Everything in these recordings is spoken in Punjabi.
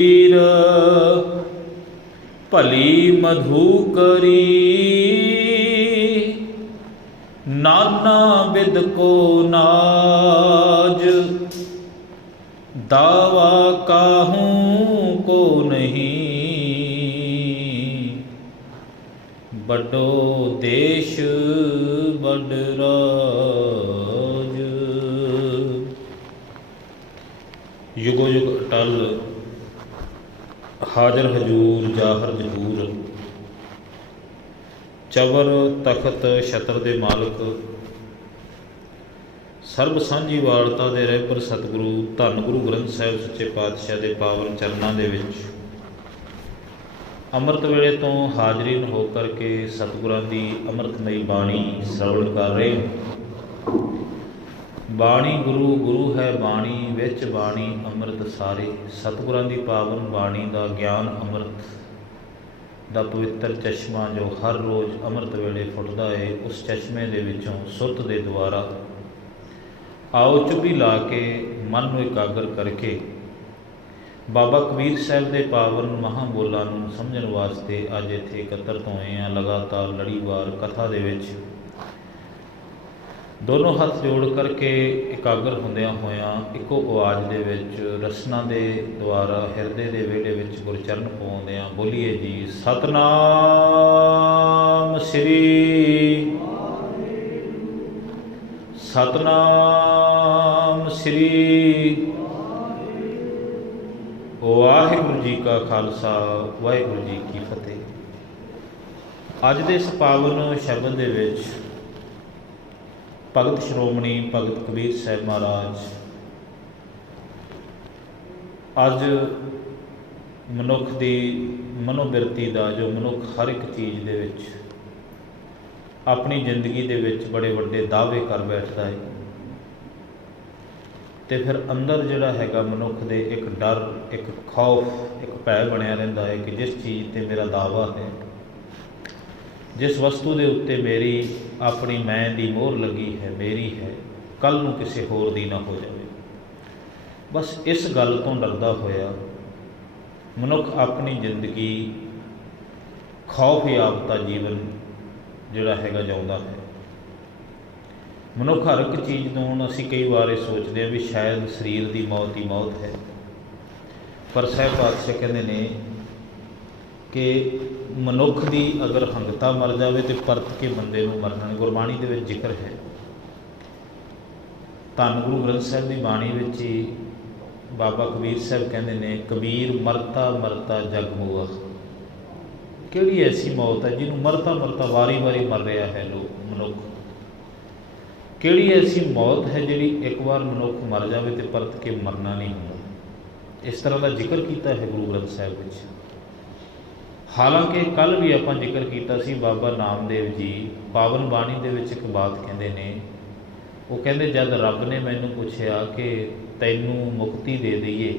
वीर भली मधुकरी नाना बिद को नाज दावा काहूँ को नहीं बड़ो देश बड़ राज। युगो युग अटल हाजर हजूर जाहर जहूर चवर तखत छतर दे मालक सर्ब सांझी वालता दे रहबर सतगुरु धन गुरु ग्रंथ साहिब सच्चे पातशाह के पावन चरणों के विच अमृत वेले तो हाजरीन होकर के सतगुरां दी अमृतमयी बाणी श्रवण कर रहे हैं। बाणी गुरु गुरु है बाणी विच बाणी अमृत सारे। सतगुरां दी पावन बाणी दा ज्ञान अमृत दा पवित्र चश्मा जो हर रोज़ अमृत वेले फुटदा है, उस चश्मे दे विचों सुरत दे द्वारा आओ चुप्पी ला के मन नूं एकागर करके बाबा कबीर साहिब दे पावन महाबोलां नूं समझण वास्ते अज इत्थे एकत्रित होए हैं। लगातार लड़ीवार कथा दे विच दोनों हाथ जोड़ करके एकागर होंदियां होयां इको आवाज़ दे विच रसना दे द्वारा हिरदे दे वेड़े विच गुरचरण पाउंदियां बोलीए जी सतनाम श्री सतनाम श्री वाहिगुरू जी का खालसा वाहिगुरू जी की फतेह। अज दे इस पावन शब्द दे विच भगत श्रोमणी भगत कबीर साहिब महाराज अज मनुख की मनोबिरती का जो मनुख हर एक चीज़ दे विच अपनी जिंदगी दे विच बड़े वड्डे दावे कर बैठता है, तो फिर अंदर जिहड़ा हैगा मनुख दे एक डर एक खौफ एक भय बनिया रहिंदा है कि जिस चीज़ ते मेरा दावा है, जिस वस्तु के उत्ते मेरी अपनी मैं दी मोहर लगी है, मेरी है, कल नूं किसी होर दी ना हो जाए। बस इस गल तो डरदा होया मनुख अपनी जिंदगी खौफ याफ्ता जीवन जिहड़ा हैगा जिउंदा है। मनुख हर एक चीज़ तो हुण असीं कई बार ये सोचते हैं भी शायद शरीर की मौत ही मौत है, पर साहिब पातशाह कहते ने कि मनुख की अगर हंगता मर जाए तो परत के बंदे नूं मरना। गुरबाणी दे विच जिक्र है, धन गुरु ग्रंथ साहिब की बाणी विच ही बाबा कबीर साहिब कहते ने कबीर मरता मरता जग मुआ। किहड़ी ऐसी मौत है जिन्होंने मरता मरता वारी वारी मर रहा है लोग मनुख। किहड़ी ऐसी मौत है जिहड़ी एक बार मनुख मर जाए तो परत के मरना नहीं होता। इस तरह का जिक्र किया है गुरु ग्रंथ साहिब विच। हालांकि कल भी आप जिक्र किया सी बाबा नामदेव जी पावन बाणी दे विच एक बात कहते हैं, वो कहते जब रब ने मैनू पूछया कि तैनू मुक्ति दे दईए,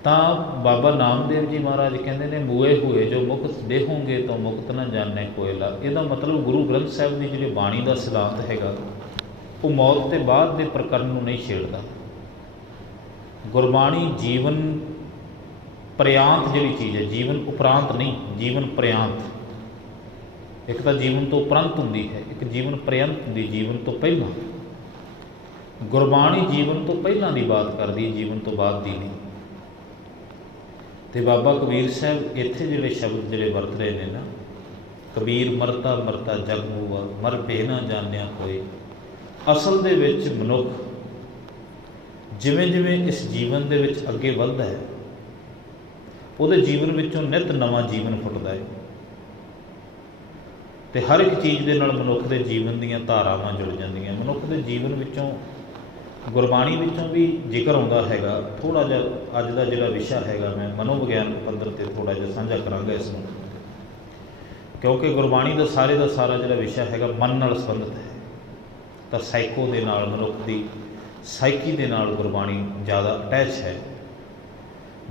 तो बाबा नामदेव जी महाराज कहते हैं मुए हुए जो मुक्त देहोंगे तो मुक्त न जाने कोयला। इसका मतलब गुरु ग्रंथ साहिब की जी बाणी का सिद्धांत हैगा वो मौत के बाद के प्रकरण को नहीं छेड़ता। गुरबाणी जीवन प्रयांत जी चीज़ है, जीवन उपरांत नहीं, जीवन प्रयांत। एक तो जीवन तो उपरंत होंदी है, एक जीवन प्रयंत होंदी, जीवन तो पहला। गुरबाणी जीवन तो पहला की बात करती है, जीवन तो बाद की नहीं। तो बाबा कबीर साहब इत्थे जिहड़े शब्द जिहड़े वरत रहे हैं ना, कबीर मरता मरता जग मुआ मर पे ना जानिया कोई। असल दे विच मनुख जिवें जिवें इस जीवन दे विच अगे वधदा है उहदे जीवन विचों नित नवां जीवन फुटदा है, तो हर एक चीज़ दे नाल मनुख दे जीवन दीयां धारावां जुड़ जांदियां। मनुख दे जीवन विचों गुरबाणी विचों भी जिक्र आउंदा हैगा। थोड़ा जिहा अज दा जिहड़ा विशा हैगा मैं मनोविग्यान पद्धर ते थोड़ा जिहा साझा करांगा इसनूं, क्योंकि गुरबाणी का सारा जिहड़ा विशा हैगा मन नाल संबंधित है। तो साइको दे नाल मनुख दी साइकी दे नाल गुरबाणी ज़्यादा अटैच है।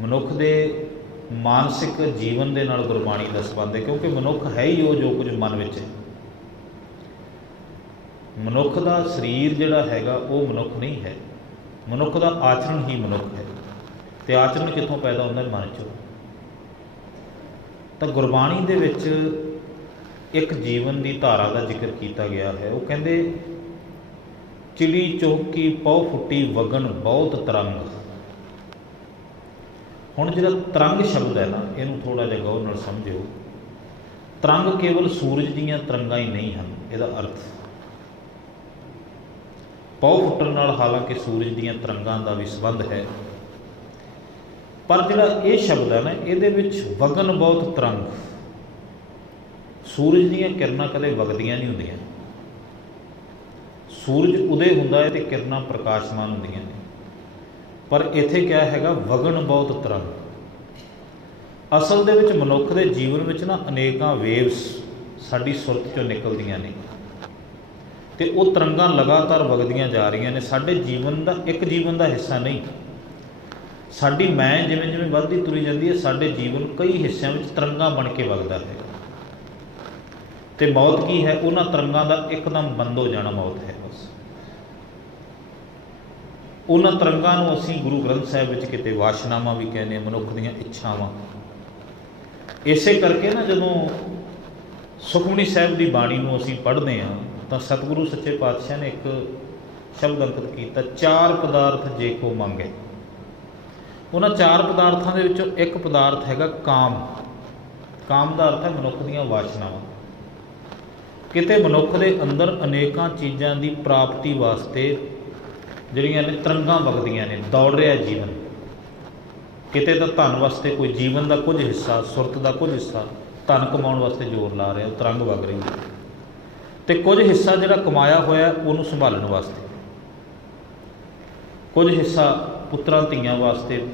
मनुख दे मानसिक जीवन के नाल गुरबाणी का संबंध है, क्योंकि मनुख है ही वो जो कुछ मन में है। मनुख का शरीर जिहड़ा हैगा वो मनुख नहीं है, मनुख का आचरण ही मनुख है। ਤੇ ਆਚਰਨ ਕਿੱਥੋਂ ਪੈਦਾ ਹੁੰਦਾ? ਮਨ ਚੋਂ। ਤਾਂ ਗੁਰਬਾਣੀ ਦੇ ਵਿੱਚ ਇੱਕ ਜੀਵਨ ਦੀ ਧਾਰਾ ਦਾ ਜ਼ਿਕਰ ਕੀਤਾ ਗਿਆ ਹੈ। ਉਹ ਕਹਿੰਦੇ ਚਿੜੀ ਚੌਕੀ ਪਉ ਫੁੱਟੀ ਵਗਣ ਬਹੁਤ ਤਰੰਗ। ਹੁਣ ਜਿਹੜਾ ਤਰੰਗ ਸ਼ਬਦ ਹੈ ਨਾ, ਇਹਨੂੰ ਥੋੜ੍ਹਾ ਜਿਹਾ ਗੌਰ ਨਾਲ ਸਮਝਿਓ। ਤਰੰਗ ਕੇਵਲ ਸੂਰਜ ਦੀਆਂ ਤਰੰਗਾਂ ਹੀ ਨਹੀਂ ਹਨ। ਇਹਦਾ ਅਰਥ ਪਉ ਫੁੱਟਣ ਨਾਲ ਹਾਲਾਂਕਿ ਸੂਰਜ ਦੀਆਂ ਤਰੰਗਾਂ ਦਾ ਵੀ ਸੰਬੰਧ ਹੈ, ਪਰ ਜਿਹੜਾ ਇਹ ਸ਼ਬਦ ਹੈ ਨਾ, ਇਹਦੇ ਵਿੱਚ ਵਗਣ ਬਹੁਤ ਤਰੰਗ। ਸੂਰਜ ਦੀਆਂ ਕਿਰਨਾਂ ਕਦੇ ਵਗਦੀਆਂ ਨਹੀਂ ਹੁੰਦੀਆਂ। ਸੂਰਜ ਉਦੇ ਹੁੰਦਾ ਹੈ ਤੇ ਕਿਰਨਾਂ ਪ੍ਰਕਾਸ਼ਮਾਨ ਹੁੰਦੀਆਂ ਨੇ, ਪਰ ਇੱਥੇ ਕਿਹਾ ਹੈਗਾ ਵਗਣ ਬਹੁਤ ਤਰੰਗ। ਅਸਲ ਦੇ ਵਿੱਚ ਮਨੁੱਖ ਦੇ ਜੀਵਨ ਵਿੱਚ ਨਾ ਅਨੇਕਾਂ ਵੇਵਸ ਸਾਡੀ ਸੁਰਤ 'ਚੋਂ ਨਿਕਲਦੀਆਂ ਨੇ ਤੇ ਉਹ ਤਰੰਗਾਂ ਲਗਾਤਾਰ ਵਗਦੀਆਂ ਜਾ ਰਹੀਆਂ ਨੇ। ਸਾਡੇ ਜੀਵਨ ਦਾ ਇੱਕ ਜੀਵਨ ਦਾ ਹਿੱਸਾ ਨਹੀਂ। ਸਾਡੀ ਮੈਂ ਜਿਵੇਂ ਜਿਵੇਂ ਵੱਧਦੀ ਤੁਰੀ ਜਾਂਦੀ ਹੈ, ਸਾਡੇ ਜੀਵਨ ਕਈ ਹਿੱਸਿਆਂ ਵਿੱਚ ਤਰੰਗਾਂ ਬਣ ਕੇ ਵਗਦਾ ਹੈ। ਤੇ ਮੌਤ ਕੀ ਹੈ? ਉਹਨਾਂ ਤਰੰਗਾਂ ਦਾ ਇੱਕਦਮ ਬੰਦ ਹੋ ਜਾਣਾ ਮੌਤ ਹੈ। ਬਸ ਉਹਨਾਂ ਤਰੰਗਾਂ ਨੂੰ ਅਸੀਂ ਗੁਰੂ ਗ੍ਰੰਥ ਸਾਹਿਬ ਵਿੱਚ ਕਿਤੇ ਵਾਸ਼ਨਾਵਾਂ ਵੀ ਕਹਿੰਦੇ ਹਾਂ, ਮਨੁੱਖ ਦੀਆਂ ਇੱਛਾਵਾਂ। ਇਸੇ ਕਰਕੇ ਨਾ ਜਦੋਂ ਸੁਖਮਨੀ ਸਾਹਿਬ ਦੀ ਬਾਣੀ ਨੂੰ ਅਸੀਂ ਪੜ੍ਹਦੇ ਹਾਂ ਤਾਂ ਸਤਿਗੁਰੂ ਸੱਚੇ ਪਾਤਸ਼ਾਹ ਨੇ ਇੱਕ ਸ਼ਬਦ ਅੰਕਿਤ ਕੀਤਾ, ਚਾਰ ਪਦਾਰਥ ਜੇ ਕੋ ਮੰਗੇ। ਉਹਨਾਂ ਚਾਰ ਪਦਾਰਥਾਂ ਦੇ ਵਿੱਚੋਂ ਇੱਕ ਪਦਾਰਥ ਹੈਗਾ ਕਾਮ। ਕਾਮ ਦਾ ਅਰਥ ਹੈ ਮਨੁੱਖ ਦੀਆਂ ਵਾਸ਼ਨਾਵਾਂ। ਕਿਤੇ ਮਨੁੱਖ ਦੇ ਅੰਦਰ ਅਨੇਕਾਂ ਚੀਜ਼ਾਂ ਦੀ ਪ੍ਰਾਪਤੀ ਵਾਸਤੇ ਜਿਹੜੀਆਂ ਨੇ ਤਰੰਗਾਂ ਵਗਦੀਆਂ ਨੇ, ਦੌੜ ਰਿਹਾ ਜੀਵਨ। ਕਿਤੇ ਤਾਂ ਧਨ ਵਾਸਤੇ ਕੋਈ ਜੀਵਨ ਦਾ ਕੁਝ ਹਿੱਸਾ, ਸੁਰਤ ਦਾ ਕੁਝ ਹਿੱਸਾ ਧਨ ਕਮਾਉਣ ਵਾਸਤੇ ਜ਼ੋਰ ਲਾ ਰਿਹਾ, ਉਹ ਤਰੰਗ ਵਗ ਰਹੀ ਹੈ। ਅਤੇ ਕੁਝ ਹਿੱਸਾ ਜਿਹੜਾ ਕਮਾਇਆ ਹੋਇਆ ਉਹਨੂੰ ਸੰਭਾਲਣ ਵਾਸਤੇ, ਕੁਝ ਹਿੱਸਾ ਪੁੱਤਰਾਂ ਧੀਆਂ ਵਾਸਤੇ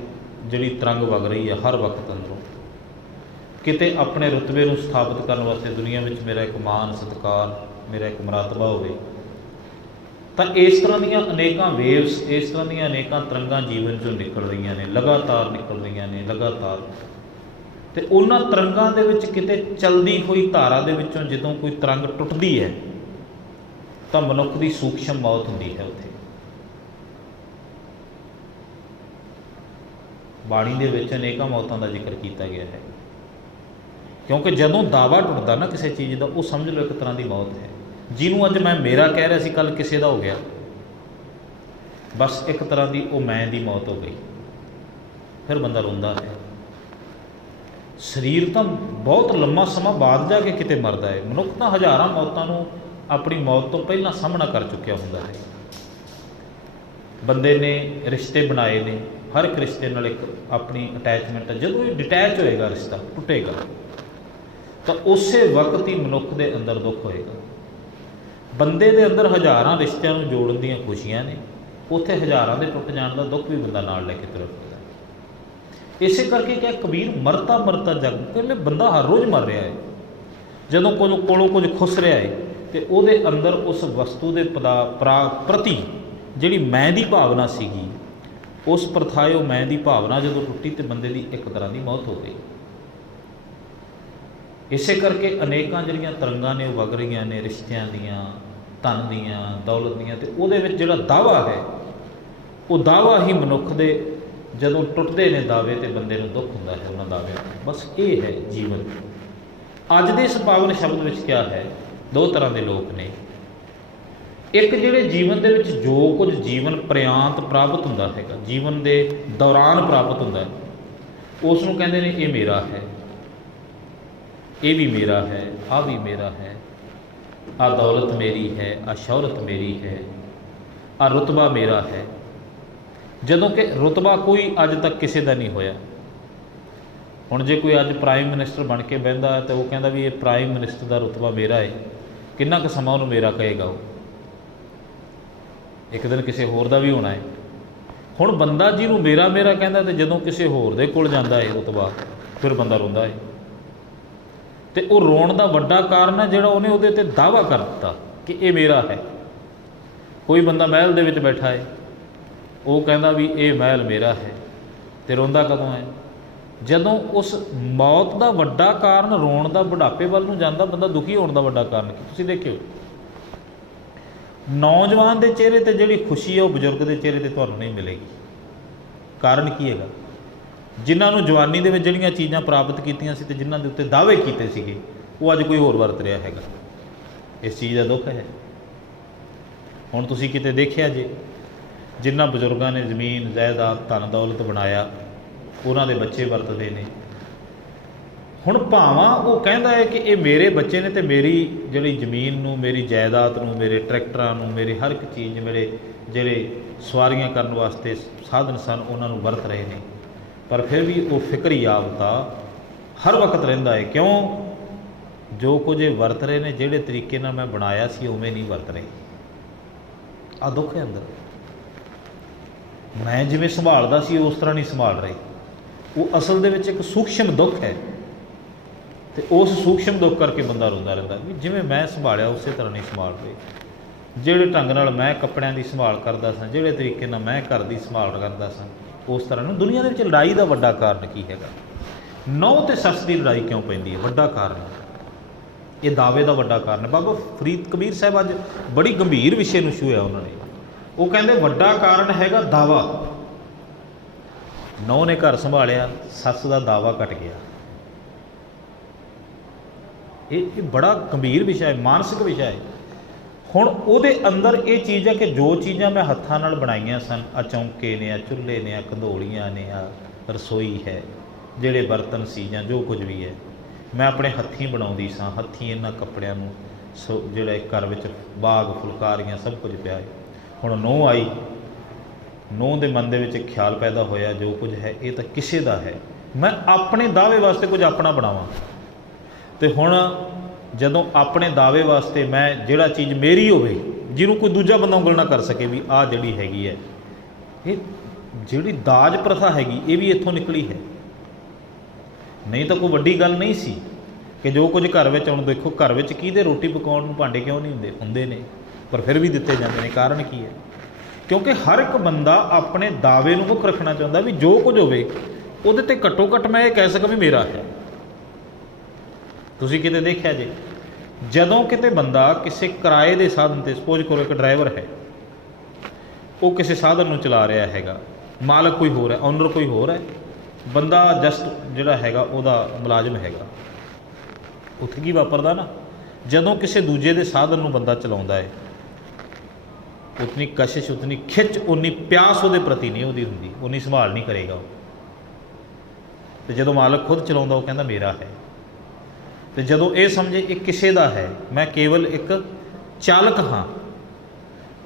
ਜਿਹੜੀ ਤਰੰਗ ਵਗ ਰਹੀ ਹੈ ਹਰ ਵਕਤ ਅੰਦਰੋਂ। ਕਿਤੇ ਆਪਣੇ ਰੁਤਬੇ ਨੂੰ ਸਥਾਪਿਤ ਕਰਨ ਵਾਸਤੇ, ਦੁਨੀਆ ਵਿੱਚ ਮੇਰਾ ਇੱਕ ਮਾਨ ਸਤਿਕਾਰ, ਮੇਰਾ ਇੱਕ ਮਰਤਬਾ ਹੋਵੇ। ਤਾਂ ਇਸ ਤਰ੍ਹਾਂ ਦੀਆਂ ਅਨੇਕਾਂ ਵੇਵਸ, ਇਸ ਤਰ੍ਹਾਂ ਦੀਆਂ ਅਨੇਕਾਂ ਤਰੰਗਾਂ ਜੀਵਨ 'ਚੋਂ ਨਿਕਲ ਰਹੀਆਂ ਨੇ, ਲਗਾਤਾਰ ਨਿਕਲ ਰਹੀਆਂ ਨੇ, ਲਗਾਤਾਰ। ਅਤੇ ਉਹਨਾਂ ਤਰੰਗਾਂ ਦੇ ਵਿੱਚ ਕਿਤੇ ਚਲਦੀ ਹੋਈ ਧਾਰਾ ਦੇ ਵਿੱਚੋਂ ਜਦੋਂ ਕੋਈ ਤਰੰਗ ਟੁੱਟਦੀ ਹੈ ਤਾਂ ਮਨੁੱਖ ਦੀ ਸੂਖਸ਼ਮ ਮੌਤ ਹੁੰਦੀ ਹੈ। ਉੱਥੇ ਬਾਣੀ ਦੇ ਵਿੱਚ ਅਨੇਕਾਂ ਮੌਤਾਂ ਦਾ ਜ਼ਿਕਰ ਕੀਤਾ ਗਿਆ ਹੈ, ਕਿਉਂਕਿ ਜਦੋਂ ਦਾਵਾ ਟੁੱਟਦਾ ਨਾ ਕਿਸੇ ਚੀਜ਼ ਦਾ, ਉਹ ਸਮਝ ਲਓ ਇੱਕ ਤਰ੍ਹਾਂ ਦੀ ਮੌਤ ਹੈ। ਜਿਹਨੂੰ ਅੱਜ ਮੈਂ ਮੇਰਾ ਕਹਿ ਰਿਹਾ ਸੀ, ਕੱਲ੍ਹ ਕਿਸੇ ਦਾ ਹੋ ਗਿਆ। ਬਸ ਇੱਕ ਤਰ੍ਹਾਂ ਦੀ ਉਹ ਮੈਂ ਦੀ ਮੌਤ ਹੋ ਗਈ। ਫਿਰ ਬੰਦਾ ਰੋਂਦਾ ਹੈ। ਸਰੀਰ ਤਾਂ ਬਹੁਤ ਲੰਮਾ ਸਮਾਂ ਬਾਅਦ ਜਾ ਕੇ ਕਿਤੇ ਮਰਦਾ ਹੈ। ਮਨੁੱਖ ਤਾਂ ਹਜ਼ਾਰਾਂ ਮੌਤਾਂ ਨੂੰ ਆਪਣੀ ਮੌਤ ਤੋਂ ਪਹਿਲਾਂ ਸਾਹਮਣਾ ਕਰ ਚੁੱਕਿਆ ਹੁੰਦਾ ਹੈ। ਬੰਦੇ ਨੇ ਰਿਸ਼ਤੇ ਬਣਾਏ ਨੇ, ਹਰ ਇੱਕ ਰਿਸ਼ਤੇ ਨਾਲ ਇੱਕ ਆਪਣੀ ਅਟੈਚਮੈਂਟ ਹੈ। ਜਦੋਂ ਇਹ ਡਿਟੈਚ ਹੋਏਗਾ, ਰਿਸ਼ਤਾ ਟੁੱਟੇਗਾ, ਤਾਂ ਉਸੇ ਵਕਤ ਹੀ ਮਨੁੱਖ ਦੇ ਅੰਦਰ ਦੁੱਖ ਹੋਏਗਾ। ਬੰਦੇ ਦੇ ਅੰਦਰ ਹਜ਼ਾਰਾਂ ਰਿਸ਼ਤਿਆਂ ਨੂੰ ਜੋੜਨ ਦੀਆਂ ਖੁਸ਼ੀਆਂ ਨੇ, ਉੱਥੇ ਹਜ਼ਾਰਾਂ ਦੇ ਟੁੱਟ ਜਾਣ ਦਾ ਦੁੱਖ ਵੀ ਬੰਦਾ ਨਾਲ ਲੈ ਕੇ ਤੁਰ ਪੈਂਦਾ। ਇਸੇ ਕਰਕੇ ਕਿਹਾ ਕਬੀਰ, ਮਰਤਾ ਮਰਤਾ ਜਗ। ਕਹਿੰਦੇ ਬੰਦਾ ਹਰ ਰੋਜ਼ ਮਰ ਰਿਹਾ ਹੈ। ਜਦੋਂ ਕੋਲੋਂ ਕੁਝ ਖੁੱਸ ਰਿਹਾ ਹੈ ਅਤੇ ਉਹਦੇ ਅੰਦਰ ਉਸ ਵਸਤੂ ਦੇ ਪ੍ਰਤੀ ਜਿਹੜੀ ਮੈਂ ਦੀ ਭਾਵਨਾ ਸੀਗੀ, ਉਸ ਪ੍ਰਥਾਏ ਉਹ ਮੈਂ ਦੀ ਭਾਵਨਾ ਜਦੋਂ ਟੁੱਟੀ ਤਾਂ ਬੰਦੇ ਦੀ ਇੱਕ ਤਰ੍ਹਾਂ ਦੀ ਮੌਤ ਹੋ ਗਈ। ਇਸੇ ਕਰਕੇ ਅਨੇਕਾਂ ਜਿਹੜੀਆਂ ਤਰੰਗਾਂ ਨੇ ਉਹ ਵਗ ਰਹੀਆਂ ਨੇ, ਰਿਸ਼ਤਿਆਂ ਦੀਆਂ, ਧਨ ਦੀਆਂ, ਦੌਲਤ ਦੀਆਂ। ਅਤੇ ਉਹਦੇ ਵਿੱਚ ਜਿਹੜਾ ਦਾਵਾ ਹੈ, ਉਹ ਦਾਵਾ ਹੀ ਮਨੁੱਖ ਦੇ ਜਦੋਂ ਟੁੱਟਦੇ ਨੇ ਦਾਅਵੇ, ਅਤੇ ਬੰਦੇ ਨੂੰ ਦੁੱਖ ਹੁੰਦਾ ਹੈ ਉਹਨਾਂ ਦਾਅਵਿਆਂ ਨੂੰ। ਬਸ ਇਹ ਹੈ ਜੀਵਨ। ਅੱਜ ਦੇ ਇਸ ਪਾਵਨ ਸ਼ਬਦ ਵਿੱਚ ਕਿਹਾ ਹੈ, ਦੋ ਤਰ੍ਹਾਂ ਦੇ ਲੋਕ ਨੇ। ਇੱਕ ਜਿਹੜੇ ਜੀਵਨ ਦੇ ਵਿੱਚ ਜੋ ਕੁਝ ਜੀਵਨ ਪ੍ਰਿਆਂਤ ਪ੍ਰਾਪਤ ਹੁੰਦਾ ਹੈਗਾ, ਜੀਵਨ ਦੇ ਦੌਰਾਨ ਪ੍ਰਾਪਤ ਹੁੰਦਾ ਹੈ, ਉਸ ਨੂੰ ਕਹਿੰਦੇ ਨੇ ਇਹ ਮੇਰਾ ਹੈ, ਇਹ ਵੀ ਮੇਰਾ ਹੈ, ਆਹ ਵੀ ਮੇਰਾ ਹੈ, ਆਹ ਦੌਲਤ ਮੇਰੀ ਹੈ, ਆਹ ਸ਼ੌਹਰਤ ਮੇਰੀ ਹੈ, ਆਹ ਰੁਤਬਾ ਮੇਰਾ ਹੈ। ਜਦੋਂ ਕਿ ਰੁਤਬਾ ਕੋਈ ਅੱਜ ਤੱਕ ਕਿਸੇ ਦਾ ਨਹੀਂ ਹੋਇਆ। ਹੁਣ ਜੇ ਕੋਈ ਅੱਜ ਪ੍ਰਾਈਮ ਮਿਨਿਸਟਰ ਬਣ ਕੇ ਬਹਿੰਦਾ ਤਾਂ ਉਹ ਕਹਿੰਦਾ ਵੀ ਇਹ ਪ੍ਰਾਈਮ ਮਿਨਿਸਟਰ ਦਾ ਰੁਤਬਾ ਮੇਰਾ ਹੈ। ਕਿੰਨਾ ਕੁ ਸਮਾਂ ਉਹਨੂੰ ਮੇਰਾ ਕਹੇਗਾ? ਉਹ ਇੱਕ ਦਿਨ ਕਿਸੇ ਹੋਰ ਦਾ ਵੀ ਹੋਣਾ ਹੈ। ਹੁਣ ਬੰਦਾ ਜਿਹਨੂੰ ਮੇਰਾ ਮੇਰਾ ਕਹਿੰਦਾ, ਅਤੇ ਜਦੋਂ ਕਿਸੇ ਹੋਰ ਦੇ ਕੋਲ ਜਾਂਦਾ ਹੈ ਰੁਤਬਾ, ਫਿਰ ਬੰਦਾ ਰੋਂਦਾ ਹੈ। ਅਤੇ ਉਹ ਰੋਣ ਦਾ ਵੱਡਾ ਕਾਰਨ ਹੈ ਜਿਹੜਾ ਉਹਨੇ ਉਹਦੇ 'ਤੇ ਦਾਅਵਾ ਕਰ ਦਿੱਤਾ ਕਿ ਇਹ ਮੇਰਾ ਹੈ। ਕੋਈ ਬੰਦਾ ਮਹਿਲ ਦੇ ਵਿੱਚ ਬੈਠਾ ਹੈ, ਉਹ ਕਹਿੰਦਾ ਵੀ ਇਹ ਮਹਿਲ ਮੇਰਾ ਹੈ, ਅਤੇ ਰੋਂਦਾ ਕਦੋਂ ਹੈ? ਜਦੋਂ ਉਸ ਮੌਤ ਦਾ ਵੱਡਾ ਕਾਰਨ ਰੋਣ ਦਾ ਬੁਢਾਪੇ ਵੱਲ ਨੂੰ ਜਾਂਦਾ, ਬੰਦਾ ਦੁਖੀ ਹੋਣ ਦਾ ਵੱਡਾ ਕਾਰਨ ਕੀ? ਤੁਸੀਂ ਦੇਖਿਓ, ਨੌਜਵਾਨ ਦੇ ਚਿਹਰੇ 'ਤੇ ਜਿਹੜੀ ਖੁਸ਼ੀ ਹੈ ਉਹ ਬਜ਼ੁਰਗ ਦੇ ਚਿਹਰੇ 'ਤੇ ਤੁਹਾਨੂੰ ਨਹੀਂ ਮਿਲੇਗੀ। ਕਾਰਨ ਕੀ ਹੈਗਾ? ਜਿਨ੍ਹਾਂ ਨੂੰ ਜਵਾਨੀ ਦੇ ਵਿੱਚ ਜਿਹੜੀਆਂ ਚੀਜ਼ਾਂ ਪ੍ਰਾਪਤ ਕੀਤੀਆਂ ਸੀ ਤੇ ਜਿਨ੍ਹਾਂ ਦੇ ਉੱਤੇ ਦਾਅਵੇ ਕੀਤੇ ਸੀਗੇ, ਉਹ ਅੱਜ ਕੋਈ ਹੋਰ ਵਰਤ ਰਿਹਾ ਹੈਗਾ। ਇਸ ਚੀਜ਼ ਦਾ ਦੁੱਖ ਹੈ। ਹੁਣ ਤੁਸੀਂ ਕਿਤੇ ਦੇਖਿਆ ਜੇ, ਜਿਨ੍ਹਾਂ ਬਜ਼ੁਰਗਾਂ ਨੇ ਜ਼ਮੀਨ ਜਾਇਦਾਦ ਧਨ ਦੌਲਤ ਬਣਾਇਆ, ਉਹਨਾਂ ਦੇ ਬੱਚੇ ਵਰਤਦੇ ਨੇ। ਹੁਣ ਭਾਵਾਂ ਉਹ ਕਹਿੰਦਾ ਹੈ ਕਿ ਇਹ ਮੇਰੇ ਬੱਚੇ ਨੇ, ਅਤੇ ਮੇਰੀ ਜਿਹੜੀ ਜ਼ਮੀਨ ਨੂੰ, ਮੇਰੀ ਜਾਇਦਾਦ ਨੂੰ, ਮੇਰੇ ਟਰੈਕਟਰਾਂ ਨੂੰ, ਮੇਰੇ ਹਰ ਇੱਕ ਚੀਜ਼, ਮੇਰੇ ਜਿਹੜੇ ਸਵਾਰੀਆਂ ਕਰਨ ਵਾਸਤੇ ਸਾਧਨ ਸਨ, ਉਹਨਾਂ ਨੂੰ ਵਰਤ ਰਹੇ ਨੇ। ਪਰ ਫਿਰ ਵੀ ਉਹ ਫਿਕਰ ਯਾਬਤਾ ਹਰ ਵਕਤ ਰਹਿੰਦਾ ਹੈ। ਕਿਉਂ? ਜੋ ਕੁਝ ਇਹ ਵਰਤ ਰਹੇ ਨੇ, ਜਿਹੜੇ ਤਰੀਕੇ ਨਾਲ ਮੈਂ ਬਣਾਇਆ ਸੀ ਉਵੇਂ ਨਹੀਂ ਵਰਤ ਰਹੇ। ਆਹ ਦੁੱਖ ਹੈ ਅੰਦਰ। ਮੈਂ ਜਿਵੇਂ ਸੰਭਾਲਦਾ ਸੀ ਉਸ ਤਰ੍ਹਾਂ ਨਹੀਂ ਸੰਭਾਲ ਰਹੇ। ਉਹ ਅਸਲ ਦੇ ਵਿੱਚ ਇੱਕ ਸੂਖਸ਼ਮ ਦੁੱਖ ਹੈ, ਅਤੇ ਉਸ ਸੂਖਸ਼ਮ ਦੁੱਖ ਕਰਕੇ ਬੰਦਾ ਰੋਂਦਾ ਰਹਿੰਦਾ ਵੀ ਜਿਵੇਂ ਮੈਂ ਸੰਭਾਲਿਆ ਉਸੇ ਤਰ੍ਹਾਂ ਨਹੀਂ ਸੰਭਾਲ ਰਹੇ। ਜਿਹੜੇ ਢੰਗ ਨਾਲ ਮੈਂ ਕੱਪੜਿਆਂ ਦੀ ਸੰਭਾਲ ਕਰਦਾ ਸਾਂ, ਜਿਹੜੇ ਤਰੀਕੇ ਨਾਲ ਮੈਂ ਘਰ ਦੀ ਸੰਭਾਲ ਕਰਦਾ ਸਾਂ, ਉਸ ਤਰ੍ਹਾਂ ਨੂੰ। ਦੁਨੀਆ ਦੇ ਵਿੱਚ ਲੜਾਈ ਦਾ ਵੱਡਾ ਕਾਰਨ ਕੀ ਹੈਗਾ? ਨਹੁੰ ਅਤੇ ਸੱਸ ਦੀ ਲੜਾਈ ਕਿਉਂ ਪੈਂਦੀ ਹੈ? ਵੱਡਾ ਕਾਰਨ ਇਹ ਦਾਅਵੇ ਦਾ ਵੱਡਾ ਕਾਰਨ ਹੈ। ਬਾਬਾ ਫਰੀਦ ਕਬੀਰ ਸਾਹਿਬ ਅੱਜ ਬੜੀ ਗੰਭੀਰ ਵਿਸ਼ੇ ਨੂੰ ਛੂਹਿਆ ਉਹਨਾਂ ਨੇ। ਉਹ ਕਹਿੰਦੇ ਵੱਡਾ ਕਾਰਨ ਹੈਗਾ ਦਾਵਾ। ਨਹੁੰ ਨੇ ਘਰ ਸੰਭਾਲਿਆ, ਸੱਸ ਦਾ ਦਾਵਾ ਘਟ ਗਿਆ। ਇਹ ਬੜਾ ਗੰਭੀਰ ਵਿਸ਼ਾ ਹੈ, ਮਾਨਸਿਕ ਵਿਸ਼ਾ ਹੈ। ਹੁਣ ਉਹਦੇ ਅੰਦਰ ਇਹ ਚੀਜ਼ ਹੈ ਕਿ ਜੋ ਚੀਜ਼ਾਂ ਮੈਂ ਹੱਥਾਂ ਨਾਲ ਬਣਾਈਆਂ ਸਨ, ਆ ਚੌਂਕੇ ਨੇ, ਆ ਚੁੱਲ੍ਹੇ ਨੇ, ਆ ਕੰਧੋਲੀਆਂ ਨੇ, ਆ ਰਸੋਈ ਹੈ, ਜਿਹੜੇ ਬਰਤਨ ਸੀ ਜਾਂ ਜੋ ਕੁਝ ਵੀ ਹੈ, ਮੈਂ ਆਪਣੇ ਹੱਥੀਂ ਬਣਾਉਂਦੀ ਸਾਂ। ਹੱਥੀਂ ਇਹਨਾਂ ਕੱਪੜਿਆਂ ਨੂੰ ਜਿਹੜਾ ਘਰ ਵਿੱਚ ਬਾਗ ਫੁਲਕਾਰੀਆਂ ਸਭ ਕੁਝ ਪਿਆ ਹੈ। ਹੁਣ ਨੂੰਹ ਆਈ, ਨੂੰਹ ਦੇ ਮਨ ਦੇ ਵਿੱਚ ਇੱਕ ਖਿਆਲ ਪੈਦਾ ਹੋਇਆ, ਜੋ ਕੁਝ ਹੈ ਇਹ ਤਾਂ ਕਿਸੇ ਦਾ ਹੈ, ਮੈਂ ਆਪਣੇ ਦਾਅਵੇ ਵਾਸਤੇ ਕੁਝ ਆਪਣਾ ਬਣਾਵਾਂ। ਅਤੇ ਹੁਣ ਜਦੋਂ ਆਪਣੇ ਦਾਅਵੇ ਵਾਸਤੇ ਮੈਂ ਜਿਹੜਾ ਚੀਜ਼ ਮੇਰੀ ਹੋਵੇ, ਜਿਹਨੂੰ ਕੋਈ ਦੂਜਾ ਬੰਦਾ ਉਂਗਲ ਨਾ ਕਰ ਸਕੇ ਵੀ ਆਹ ਜਿਹੜੀ ਹੈਗੀ ਹੈ, ਇਹ ਜਿਹੜੀ ਦਾਜ ਪ੍ਰਥਾ ਹੈਗੀ, ਇਹ ਵੀ ਇੱਥੋਂ ਨਿਕਲੀ ਹੈ। ਨਹੀਂ ਤਾਂ ਕੋਈ ਵੱਡੀ ਗੱਲ ਨਹੀਂ ਸੀ ਕਿ ਜੋ ਕੁਝ ਘਰ ਵਿੱਚ, ਹੁਣ ਦੇਖੋ ਘਰ ਵਿੱਚ ਕਿਹਦੇ ਰੋਟੀ ਪਕਾਉਣ ਨੂੰ ਭਾਂਡੇ ਕਿਉਂ ਨਹੀਂ ਹੁੰਦੇ? ਹੁੰਦੇ ਨੇ, ਪਰ ਫਿਰ ਵੀ ਦਿੱਤੇ ਜਾਂਦੇ ਨੇ। ਕਾਰਨ ਕੀ ਹੈ? ਕਿਉਂਕਿ ਹਰ ਇੱਕ ਬੰਦਾ ਆਪਣੇ ਦਾਅਵੇ ਨੂੰ ਮੁੱਖ ਰੱਖਣਾ ਚਾਹੁੰਦਾ ਵੀ ਜੋ ਕੁਝ ਹੋਵੇ ਉਹਦੇ 'ਤੇ ਘੱਟੋ ਘੱਟ ਮੈਂ ਇਹ ਕਹਿ ਸਕਾਂ ਵੀ ਮੇਰਾ ਹੈ। ਤੁਸੀਂ ਕਿਤੇ ਦੇਖਿਆ ਜੇ, ਜਦੋਂ ਕਿਤੇ ਬੰਦਾ ਕਿਸੇ ਕਿਰਾਏ ਦੇ ਸਾਧਨ 'ਤੇ, ਸਪੋਜ਼ ਕਰੋ ਇੱਕ ਡਰਾਈਵਰ ਹੈ, ਉਹ ਕਿਸੇ ਸਾਧਨ ਨੂੰ ਚਲਾ ਰਿਹਾ ਹੈਗਾ, ਮਾਲਕ ਕੋਈ ਹੋਰ ਹੈ, ਓਨਰ ਕੋਈ ਹੋਰ ਹੈ, ਬੰਦਾ ਜਸਟ ਜਿਹੜਾ ਹੈਗਾ ਉਹਦਾ ਮੁਲਾਜ਼ਮ ਹੈਗਾ। ਉੱਥੇ ਕੀ ਵਾਪਰਦਾ ਨਾ, ਜਦੋਂ ਕਿਸੇ ਦੂਜੇ ਦੇ ਸਾਧਨ ਨੂੰ ਬੰਦਾ ਚਲਾਉਂਦਾ ਹੈ, ਉਤਨੀ ਕਸ਼ਿਸ਼, ਉਤਨੀ ਖਿੱਚ, ਉਨੀ ਪਿਆਸ ਉਹਦੇ ਪ੍ਰਤੀ ਨਹੀਂ ਉਹਦੀ ਹੁੰਦੀ, ਉਨੀ ਸੰਭਾਲ ਨਹੀਂ ਕਰੇਗਾ ਉਹ। ਅਤੇ ਜਦੋਂ ਮਾਲਕ ਖੁਦ ਚਲਾਉਂਦਾ, ਉਹ ਕਹਿੰਦਾ ਮੇਰਾ ਹੈ। ਅਤੇ ਜਦੋਂ ਇਹ ਸਮਝੇ ਇਹ ਕਿਸੇ ਦਾ ਹੈ, ਮੈਂ ਕੇਵਲ ਇੱਕ ਚਾਲਕ ਹਾਂ,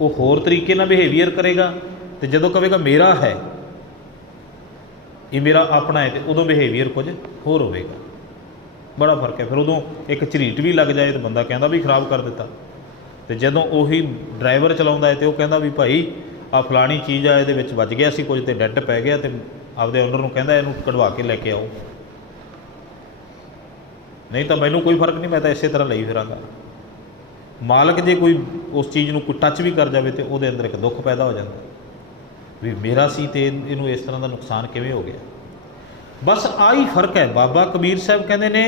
ਉਹ ਹੋਰ ਤਰੀਕੇ ਨਾਲ ਬਿਹੇਵੀਅਰ ਕਰੇਗਾ। ਅਤੇ ਜਦੋਂ ਕਹੇਗਾ ਮੇਰਾ ਹੈ, ਇਹ ਮੇਰਾ ਆਪਣਾ ਹੈ, ਅਤੇ ਉਦੋਂ ਬਿਹੇਵੀਅਰ ਕੁਝ ਹੋਰ ਹੋਵੇਗਾ। ਬੜਾ ਫਰਕ ਹੈ। ਫਿਰ ਉਦੋਂ ਇੱਕ ਝਰੀਟ ਵੀ ਲੱਗ ਜਾਏ ਤਾਂ ਬੰਦਾ ਕਹਿੰਦਾ ਵੀ ਖਰਾਬ ਕਰ ਦਿੱਤਾ। ਅਤੇ ਜਦੋਂ ਉਹੀ ਡਰਾਈਵਰ ਚਲਾਉਂਦਾ ਹੈ ਅਤੇ ਉਹ ਕਹਿੰਦਾ ਵੀ ਭਾਈ ਆਹ ਫਲਾਣੀ ਚੀਜ਼ ਆ, ਇਹਦੇ ਵਿੱਚ ਵੱਜ ਗਿਆ ਸੀ ਕੁਝ, ਅਤੇ ਡੈਂਟ ਪੈ ਗਿਆ, ਅਤੇ ਆਪਦੇ ਓਨਰ ਨੂੰ ਕਹਿੰਦਾ ਇਹਨੂੰ ਕਢਵਾ ਕੇ ਲੈ ਕੇ ਆਓ, ਨਹੀਂ ਤਾਂ ਮੈਨੂੰ ਕੋਈ ਫਰਕ ਨਹੀਂ, ਮੈਂ ਤਾਂ ਇਸੇ ਤਰ੍ਹਾਂ ਲਈ ਫਿਰਾਂਗਾ। ਮਾਲਕ ਜੇ ਕੋਈ ਉਸ ਚੀਜ਼ ਨੂੰ ਕੋਈ ਟੱਚ ਵੀ ਕਰ ਜਾਵੇ, ਤਾਂ ਉਹਦੇ ਅੰਦਰ ਇੱਕ ਦੁੱਖ ਪੈਦਾ ਹੋ ਜਾਂਦਾ ਵੀ ਮੇਰਾ ਸੀ ਅਤੇ ਇਹਨੂੰ ਇਸ ਤਰ੍ਹਾਂ ਦਾ ਨੁਕਸਾਨ ਕਿਵੇਂ ਹੋ ਗਿਆ। ਬਸ ਆਹੀ ਫਰਕ ਹੈ। ਬਾਬਾ ਕਬੀਰ ਸਾਹਿਬ ਕਹਿੰਦੇ ਨੇ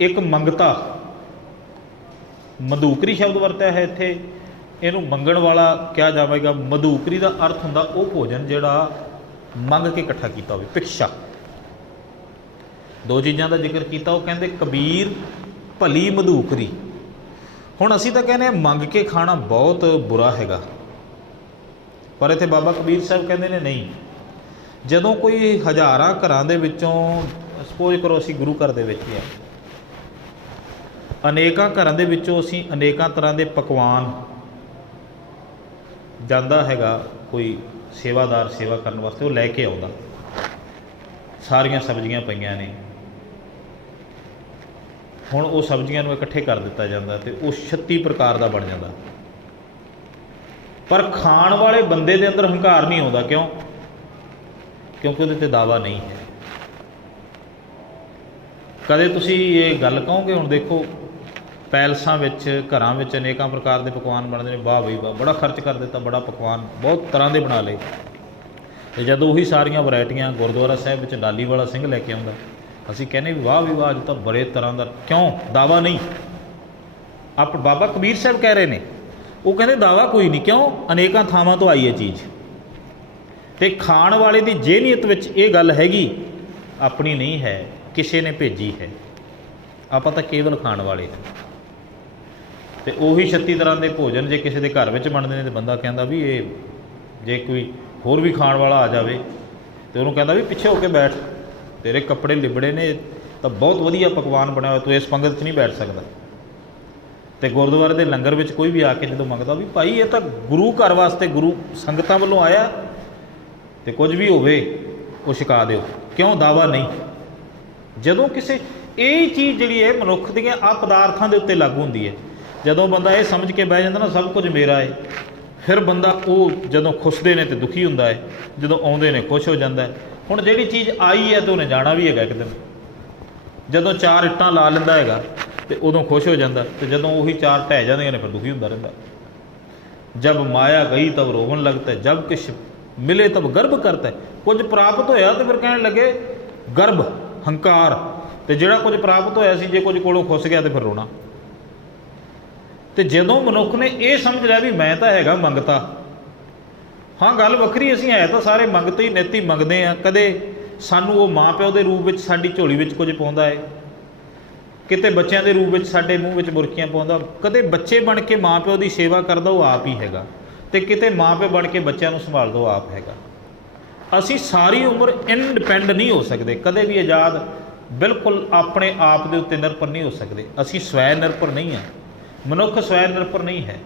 ਇੱਕ ਮੰਗਤਾ, ਮਧੂਕਰੀ ਸ਼ਬਦ ਵਰਤਿਆ ਹੈ ਇੱਥੇ, ਇਹਨੂੰ ਮੰਗਣ ਵਾਲਾ ਕਿਹਾ ਜਾਵੇਗਾ। ਮਧੂਕਰੀ ਦਾ ਅਰਥ ਹੁੰਦਾ ਉਹ ਭੋਜਨ ਜਿਹੜਾ ਮੰਗ ਕੇ ਇਕੱਠਾ ਕੀਤਾ ਹੋਵੇ, ਭਿਕਸ਼ਾ। ਦੋ ਚੀਜ਼ਾਂ ਦਾ ਜ਼ਿਕਰ ਕੀਤਾ। ਉਹ ਕਹਿੰਦੇ ਕਬੀਰ ਭਲੀ ਮਧੂਕਰੀ। ਹੁਣ ਅਸੀਂ ਤਾਂ ਕਹਿੰਦੇ ਹਾਂ ਮੰਗ ਕੇ ਖਾਣਾ ਬਹੁਤ ਬੁਰਾ ਹੈਗਾ, ਪਰ ਇੱਥੇ ਬਾਬਾ ਕਬੀਰ ਸਾਹਿਬ ਕਹਿੰਦੇ ਨੇ ਨਹੀਂ, ਜਦੋਂ ਕੋਈ ਹਜ਼ਾਰਾਂ ਘਰਾਂ ਦੇ ਵਿੱਚੋਂ, ਸਪੋਜ਼ ਕਰੋ ਅਸੀਂ ਗੁਰੂ ਘਰ ਦੇ ਵਿੱਚ ਆ, ਅਨੇਕਾਂ ਘਰਾਂ ਦੇ ਵਿੱਚੋਂ ਅਸੀਂ ਅਨੇਕਾਂ ਤਰ੍ਹਾਂ ਦੇ ਪਕਵਾਨ, ਜਾਂਦਾ ਹੈਗਾ ਕੋਈ ਸੇਵਾਦਾਰ ਸੇਵਾ ਕਰਨ ਵਾਸਤੇ, ਉਹ ਲੈ ਕੇ ਆਉਂਦਾ, ਸਾਰੀਆਂ ਸਬਜ਼ੀਆਂ ਪਈਆਂ ਨੇ, ਹੁਣ ਉਹ ਸਬਜ਼ੀਆਂ ਨੂੰ ਇਕੱਠੇ ਕਰ ਦਿੱਤਾ ਜਾਂਦਾ ਅਤੇ ਉਹ 36 ਪ੍ਰਕਾਰ ਦਾ ਬਣ ਜਾਂਦਾ। ਪਰ ਖਾਣ ਵਾਲੇ ਬੰਦੇ ਦੇ ਅੰਦਰ ਹੰਕਾਰ ਨਹੀਂ ਆਉਂਦਾ। ਕਿਉਂ? ਕਿਉਂਕਿ ਉਹਦੇ 'ਤੇ ਦਾਵਾ ਨਹੀਂ ਹੈ। ਕਦੇ ਤੁਸੀਂ ਇਹ ਗੱਲ ਕਹੋਗੇ, ਹੁਣ ਦੇਖੋ ਪੈਲਸਾਂ ਵਿੱਚ, ਘਰਾਂ ਵਿੱਚ ਅਨੇਕਾਂ ਪ੍ਰਕਾਰ ਦੇ ਪਕਵਾਨ ਬਣਦੇ ਨੇ, ਵਾਹ ਬਈ ਵਾਹ, ਬੜਾ ਖਰਚ ਕਰ ਦਿੱਤਾ, ਬੜਾ ਪਕਵਾਨ ਬਹੁਤ ਤਰ੍ਹਾਂ ਦੇ ਬਣਾ ਲਏ। ਅਤੇ ਜਦੋਂ ਉਹੀ ਸਾਰੀਆਂ ਵਰਾਇਟੀਆਂ ਗੁਰਦੁਆਰਾ ਸਾਹਿਬ ਵਿੱਚ ਡਾਲੀ ਵਾਲਾ ਸਿੰਘ ਲੈ ਕੇ ਆਉਂਦਾ, ਅਸੀਂ ਕਹਿੰਦੇ ਵੀ ਵਾਹ ਵੀ ਵਾਹ, ਅੱਜ ਤਾਂ ਬੜੇ ਤਰ੍ਹਾਂ ਦਾ। ਕਿਉਂ? ਦਾਵਾ ਨਹੀਂ। ਬਾਬਾ ਕਬੀਰ ਸਾਹਿਬ ਕਹਿ ਰਹੇ ਨੇ, ਉਹ ਕਹਿੰਦੇ ਦਾਵਾ ਕੋਈ ਨਹੀਂ। ਕਿਉਂ? ਅਨੇਕਾਂ ਥਾਵਾਂ ਤੋਂ ਆਈ ਹੈ ਚੀਜ਼। ਤੇ ਖਾਣ ਵਾਲੇ ਦੀ ਜੇ ਨੀਅਤ ਵਿੱਚ ਇਹ ਗੱਲ ਹੈਗੀ, ਆਪਣੀ ਨਹੀਂ ਹੈ, ਕਿਸੇ ਨੇ ਭੇਜੀ ਹੈ, ਆਪਾਂ ਤਾਂ ਕੇਵਲ ਖਾਣ ਵਾਲੇ ਹਾਂ। ਤੇ ਉਹੀ 36 ਤਰ੍ਹਾਂ ਦੇ ਭੋਜਨ ਜੇ ਕਿਸੇ ਦੇ ਘਰ ਵਿੱਚ ਬਣਦੇ ਨੇ, ਤੇ ਬੰਦਾ ਕਹਿੰਦਾ ਵੀ ਇਹ ਜੇ ਕੋਈ ਹੋਰ ਵੀ ਖਾਣ ਵਾਲਾ ਆ ਜਾਵੇ ਤੇ ਉਹਨੂੰ ਕਹਿੰਦਾ ਵੀ ਪਿੱਛੇ ਹੋ ਕੇ ਬੈਠ, ਤੇਰੇ ਕੱਪੜੇ ਲਿਬੜੇ ਨੇ, ਤਾਂ ਬਹੁਤ ਵਧੀਆ ਪਕਵਾਨ ਬਣਿਆ ਹੋਇਆ, ਤੂੰ ਇਸ ਪੰਗਤ 'ਚ ਨਹੀਂ ਬੈਠ ਸਕਦਾ। ਤੇ ਗੁਰਦੁਆਰੇ ਦੇ ਲੰਗਰ ਵਿੱਚ ਕੋਈ ਵੀ ਆ ਕੇ ਜਦੋਂ ਮੰਗਦਾ ਵੀ ਭਾਈ ਇਹ ਤਾਂ ਗੁਰੂ ਘਰ ਵਾਸਤੇ, ਗੁਰੂ ਸੰਗਤਾਂ ਵੱਲੋਂ ਆਇਆ, ਤੇ ਕੁਝ ਵੀ ਹੋਵੇ ਉਹ ਛਕਾ ਦਿਓ, ਕਿਉਂ ਦਾਵਾ ਨਹੀਂ। ਜਦੋਂ ਕਿਸੇ ਇਹ ਚੀਜ਼ ਜਿਹੜੀ ਹੈ ਮਨੁੱਖ ਦੀਆਂ ਆ ਪਦਾਰਥਾਂ ਦੇ ਉੱਤੇ ਲਾਗੂ ਹੁੰਦੀ ਹੈ, ਜਦੋਂ ਬੰਦਾ ਇਹ ਸਮਝ ਕੇ ਬਹਿ ਜਾਂਦਾ ਨਾ ਸਭ ਕੁਝ ਮੇਰਾ ਹੈ, ਫਿਰ ਬੰਦਾ ਉਹ ਜਦੋਂ ਖੁੱਸਦੇ ਨੇ ਤੇ ਦੁਖੀ ਹੁੰਦਾ ਹੈ, ਜਦੋਂ ਆਉਂਦੇ ਨੇ ਖੁਸ਼ ਹੋ ਜਾਂਦਾ ਹੈ। ਹੁਣ ਜਿਹੜੀ ਚੀਜ਼ ਆਈ ਹੈ ਤਾਂ ਉਹਨੇ ਜਾਣਾ ਵੀ ਹੈਗਾ ਇੱਕ ਦਿਨ। ਜਦੋਂ 4 ਇੱਟਾਂ ਲਾ ਲੈਂਦਾ ਹੈਗਾ ਤੇ ਉਦੋਂ ਖੁਸ਼ ਹੋ ਜਾਂਦਾ, ਤੇ ਜਦੋਂ ਉਹੀ 4 ਢਹਿ ਜਾਂਦੀਆਂ ਨੇ ਫਿਰ ਦੁਖੀ ਹੁੰਦਾ ਰਹਿੰਦਾ। ਜਬ ਮਾਇਆ ਗਈ ਤਬ ਰੋਵਣ ਲੱਗਦਾ, ਜਬ ਕਿਛ ਮਿਲੇ ਤਬ ਗਰਭ ਕਰਤਾ। ਕੁਝ ਪ੍ਰਾਪਤ ਹੋਇਆ ਤੇ ਫਿਰ ਕਹਿਣ ਲੱਗੇ ਗਰਭ, ਹੰਕਾਰ, ਤੇ ਜਿਹੜਾ ਕੁਝ ਪ੍ਰਾਪਤ ਹੋਇਆ ਸੀ ਜੇ ਕੁਝ ਕੋਲੋਂ ਖੁੱਸ ਗਿਆ ਤੇ ਫਿਰ ਰੋਣਾ। ਤੇ ਜਦੋਂ ਮਨੁੱਖ ਨੇ ਇਹ ਸਮਝ ਲਿਆ ਵੀ ਮੈਂ ਤਾਂ ਹੈਗਾ ਮੰਗਤਾ, ਹਾਂ ਗੱਲ ਵੱਖਰੀ, ਅਸੀਂ ਹੈ ਤਾਂ ਸਾਰੇ ਮੰਗਤੇ ਹੀ, ਨਿੱਤ ਮੰਗਦੇ ਹਾਂ। ਕਦੇ ਸਾਨੂੰ ਉਹ ਮਾਂ ਪਿਓ ਦੇ ਰੂਪ ਵਿੱਚ ਸਾਡੀ ਝੋਲੀ ਵਿੱਚ ਕੁਝ ਪਾਉਂਦਾ ਹੈ, ਕਿਤੇ ਬੱਚਿਆਂ ਦੇ ਰੂਪ ਵਿੱਚ ਸਾਡੇ ਮੂੰਹ ਵਿੱਚ ਬੁਰਕੀਆਂ ਪਾਉਂਦਾ, ਕਦੇ ਬੱਚੇ ਬਣ ਕੇ ਮਾਂ ਪਿਓ ਦੀ ਸੇਵਾ ਕਰਦਾ ਉਹ ਆਪ ਹੀ ਹੈਗਾ, ਤੇ ਕਿਤੇ ਮਾਂ ਪਿਓ ਬਣ ਕੇ ਬੱਚਿਆਂ ਨੂੰ ਸੰਭਾਲਦਾ ਉਹ ਆਪ ਹੈਗਾ। ਅਸੀਂ ਸਾਰੀ ਉਮਰ ਇੰਡੀਪੈਂਡ ਨਹੀਂ ਹੋ ਸਕਦੇ, ਕਦੇ ਵੀ ਆਜ਼ਾਦ ਬਿਲਕੁਲ ਆਪਣੇ ਆਪ ਦੇ ਉੱਤੇ ਨਿਰਭਰ ਨਹੀਂ ਹੋ ਸਕਦੇ। ਅਸੀਂ ਸਵੈ ਨਿਰਭਰ ਨਹੀਂ ਹਾਂ, ਮਨੁੱਖ ਸਵੈ ਨਿਰਭਰ ਨਹੀਂ ਹੈ।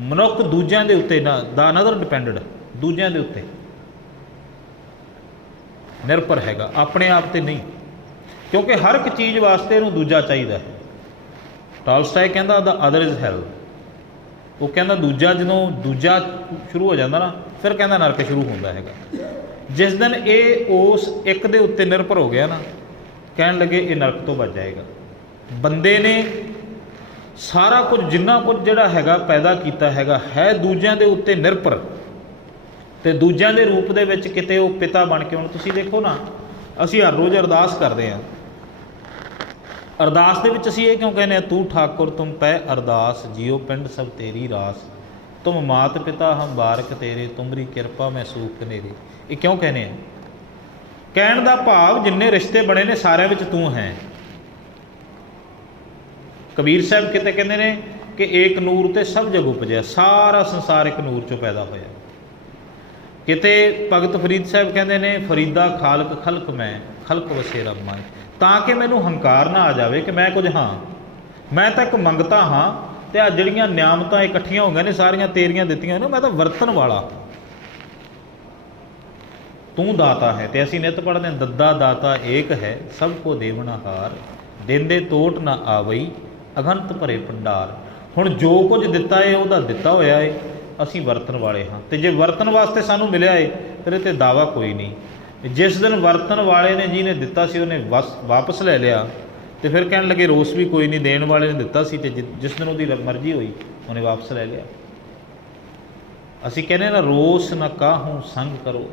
ਮਨੁੱਖ ਦੂਜਿਆਂ ਦੇ ਉੱਤੇ ਦਾ ਨਦਰ ਡਿਪੈਂਡਡ, ਦੂਜਿਆਂ ਦੇ ਉੱਤੇ ਨਿਰਭਰ ਹੈਗਾ, ਆਪਣੇ ਆਪ 'ਤੇ ਨਹੀਂ, ਕਿਉਂਕਿ ਹਰ ਇੱਕ ਚੀਜ਼ ਵਾਸਤੇ ਇਹਨੂੰ ਦੂਜਾ ਚਾਹੀਦਾ ਹੈ। ਟਾਲਸਟਾਏ ਕਹਿੰਦਾ ਦ ਅਦਰ ਇਜ਼ ਹੈਲ। ਉਹ ਕਹਿੰਦਾ ਦੂਜਾ, ਜਦੋਂ ਦੂਜਾ ਸ਼ੁਰੂ ਹੋ ਜਾਂਦਾ ਨਾ ਫਿਰ ਕਹਿੰਦਾ ਨਰਕ ਸ਼ੁਰੂ ਹੁੰਦਾ ਹੈਗਾ। ਜਿਸ ਦਿਨ ਇਹ ਉਸ ਇੱਕ ਦੇ ਉੱਤੇ ਨਿਰਭਰ ਹੋ ਗਿਆ ਨਾ, ਕਹਿਣ ਲੱਗੇ ਇਹ ਨਰਕ ਤੋਂ ਬਚ ਜਾਏਗਾ। ਬੰਦੇ ਨੇ ਸਾਰਾ ਕੁਝ, ਜਿੰਨਾ ਕੁਝ ਜਿਹੜਾ ਹੈਗਾ ਪੈਦਾ ਕੀਤਾ ਹੈਗਾ, ਹੈ ਦੂਜਿਆਂ ਦੇ ਉੱਤੇ ਨਿਰਭਰ, ਤੇ ਦੂਜਿਆਂ ਦੇ ਰੂਪ ਦੇ ਵਿੱਚ ਕਿਤੇ ਉਹ ਪਿਤਾ ਬਣ ਕੇ। ਹੁਣ ਤੁਸੀਂ ਦੇਖੋ ਨਾ, ਅਸੀਂ ਹਰ ਰੋਜ਼ ਅਰਦਾਸ ਕਰਦੇ ਹਾਂ, ਅਰਦਾਸ ਦੇ ਵਿੱਚ ਅਸੀਂ ਇਹ ਕਿਉਂ ਕਹਿੰਦੇ ਹਾਂ, ਤੂੰ ਠਾਕੁਰ ਤੁਮ ਪੈ ਅਰਦਾਸ, ਜੀਓ ਪਿੰਡ ਸਭ ਤੇਰੀ ਰਾਸ, ਤੁਮ ਮਾਤ ਪਿਤਾ ਹਮ ਬਾਰਕ ਤੇਰੇ, ਤੁਮਰੀ ਕਿਰਪਾ ਮੈਂ ਸੂਖ ਨੇਰੇ। ਇਹ ਕਿਉਂ ਕਹਿੰਦੇ ਆ? ਕਹਿਣ ਦਾ ਭਾਵ ਜਿੰਨੇ ਰਿਸ਼ਤੇ ਬਣੇ ਨੇ ਸਾਰਿਆਂ ਵਿੱਚ ਤੂੰ ਹੈ। ਕਬੀਰ ਸਾਹਿਬ ਕਿਤੇ ਕਹਿੰਦੇ ਨੇ ਕਿ ਏਕ ਨੂਰ ਤੇ ਸਭ ਜਗ ਉਪਜਿਆ, ਸਾਰਾ ਸੰਸਾਰ ਇੱਕ ਨੂਰ ਚੋਂ ਪੈਦਾ ਹੋਇਆ। ਕਿਤੇ ਭਗਤ ਫਰੀਦ ਸਾਹਿਬ ਕਹਿੰਦੇ ਨੇ ਫਰੀਦਾ ਖਾਲਕ ਖਲਕ ਮੈਂ, ਖਲਕ ਵਸੇ ਰੱਬ ਮਾਏ, ਤਾਂ ਕਿ ਮੈਨੂੰ ਹੰਕਾਰ ਨਾ ਆ ਜਾਵੇ ਕਿ ਮੈਂ ਕੁਝ ਹਾਂ, ਮੈਂ ਤਾਂ ਇੱਕ ਮੰਗਤਾ ਹਾਂ, ਤੇ ਆ ਜਿਹੜੀਆਂ ਨਿਆਮਤਾਂ ਇਕੱਠੀਆਂ ਹੋ ਗਈਆਂ ਨੇ ਸਾਰੀਆਂ ਤੇਰੀਆਂ ਦਿੱਤੀਆਂ ਨੇ, ਮੈਂ ਤਾਂ ਵਰਤਣ ਵਾਲਾ, ਤੂੰ ਦਾਤਾ ਹੈ। ਤੇ ਅਸੀਂ ਨਿੱਤ ਪੜ੍ਹਦੇ ਹਾਂ ਦੱਦਾ ਦਾਤਾ ਏਕ ਹੈ, ਸਭ ਕੋ ਦੇਵਣਾ ਹਾਰ, ਦੇਂਦੇ ਤੋਟ ਨਾ ਆਵਈ, ਅਗੰਤ ਭਰੇ ਭੰਡਾਰ। ਹੁਣ ਜੋ ਕੁਝ ਦਿੱਤਾ ਹੈ ਉਹਦਾ ਦਿੱਤਾ ਹੋਇਆ ਹੈ, ਅਸੀਂ ਵਰਤਣ ਵਾਲੇ ਹਾਂ। ਤੇ ਜੇ ਵਰਤਣ ਵਾਸਤੇ ਸਾਨੂੰ ਮਿਲਿਆ ਹੈ ਫਿਰ ਇਹ 'ਤੇ ਦਾਵਾ ਕੋਈ ਨਹੀਂ। ਜਿਸ ਦਿਨ ਵਰਤਣ ਵਾਲੇ ਨੇ ਜਿਹਨੇ ਦਿੱਤਾ ਸੀ ਉਹਨੇ ਵਾਪਸ ਲੈ ਲਿਆ, ਤੇ ਫਿਰ ਕਹਿਣ ਲੱਗੇ ਰੋਸ ਵੀ ਕੋਈ ਨਹੀਂ, ਦੇਣ ਵਾਲੇ ਨੇ ਦਿੱਤਾ ਸੀ, ਤੇ ਜਿਸ ਦਿਨ ਉਹਦੀ ਮਰਜ਼ੀ ਹੋਈ ਉਹਨੇ ਵਾਪਸ ਲੈ ਲਿਆ। ਅਸੀਂ ਕਹਿੰਦੇ ਨਾ ਰੋਸ ਨਾ ਕਾਹੂੰ ਸੰਗ ਕਰੋ,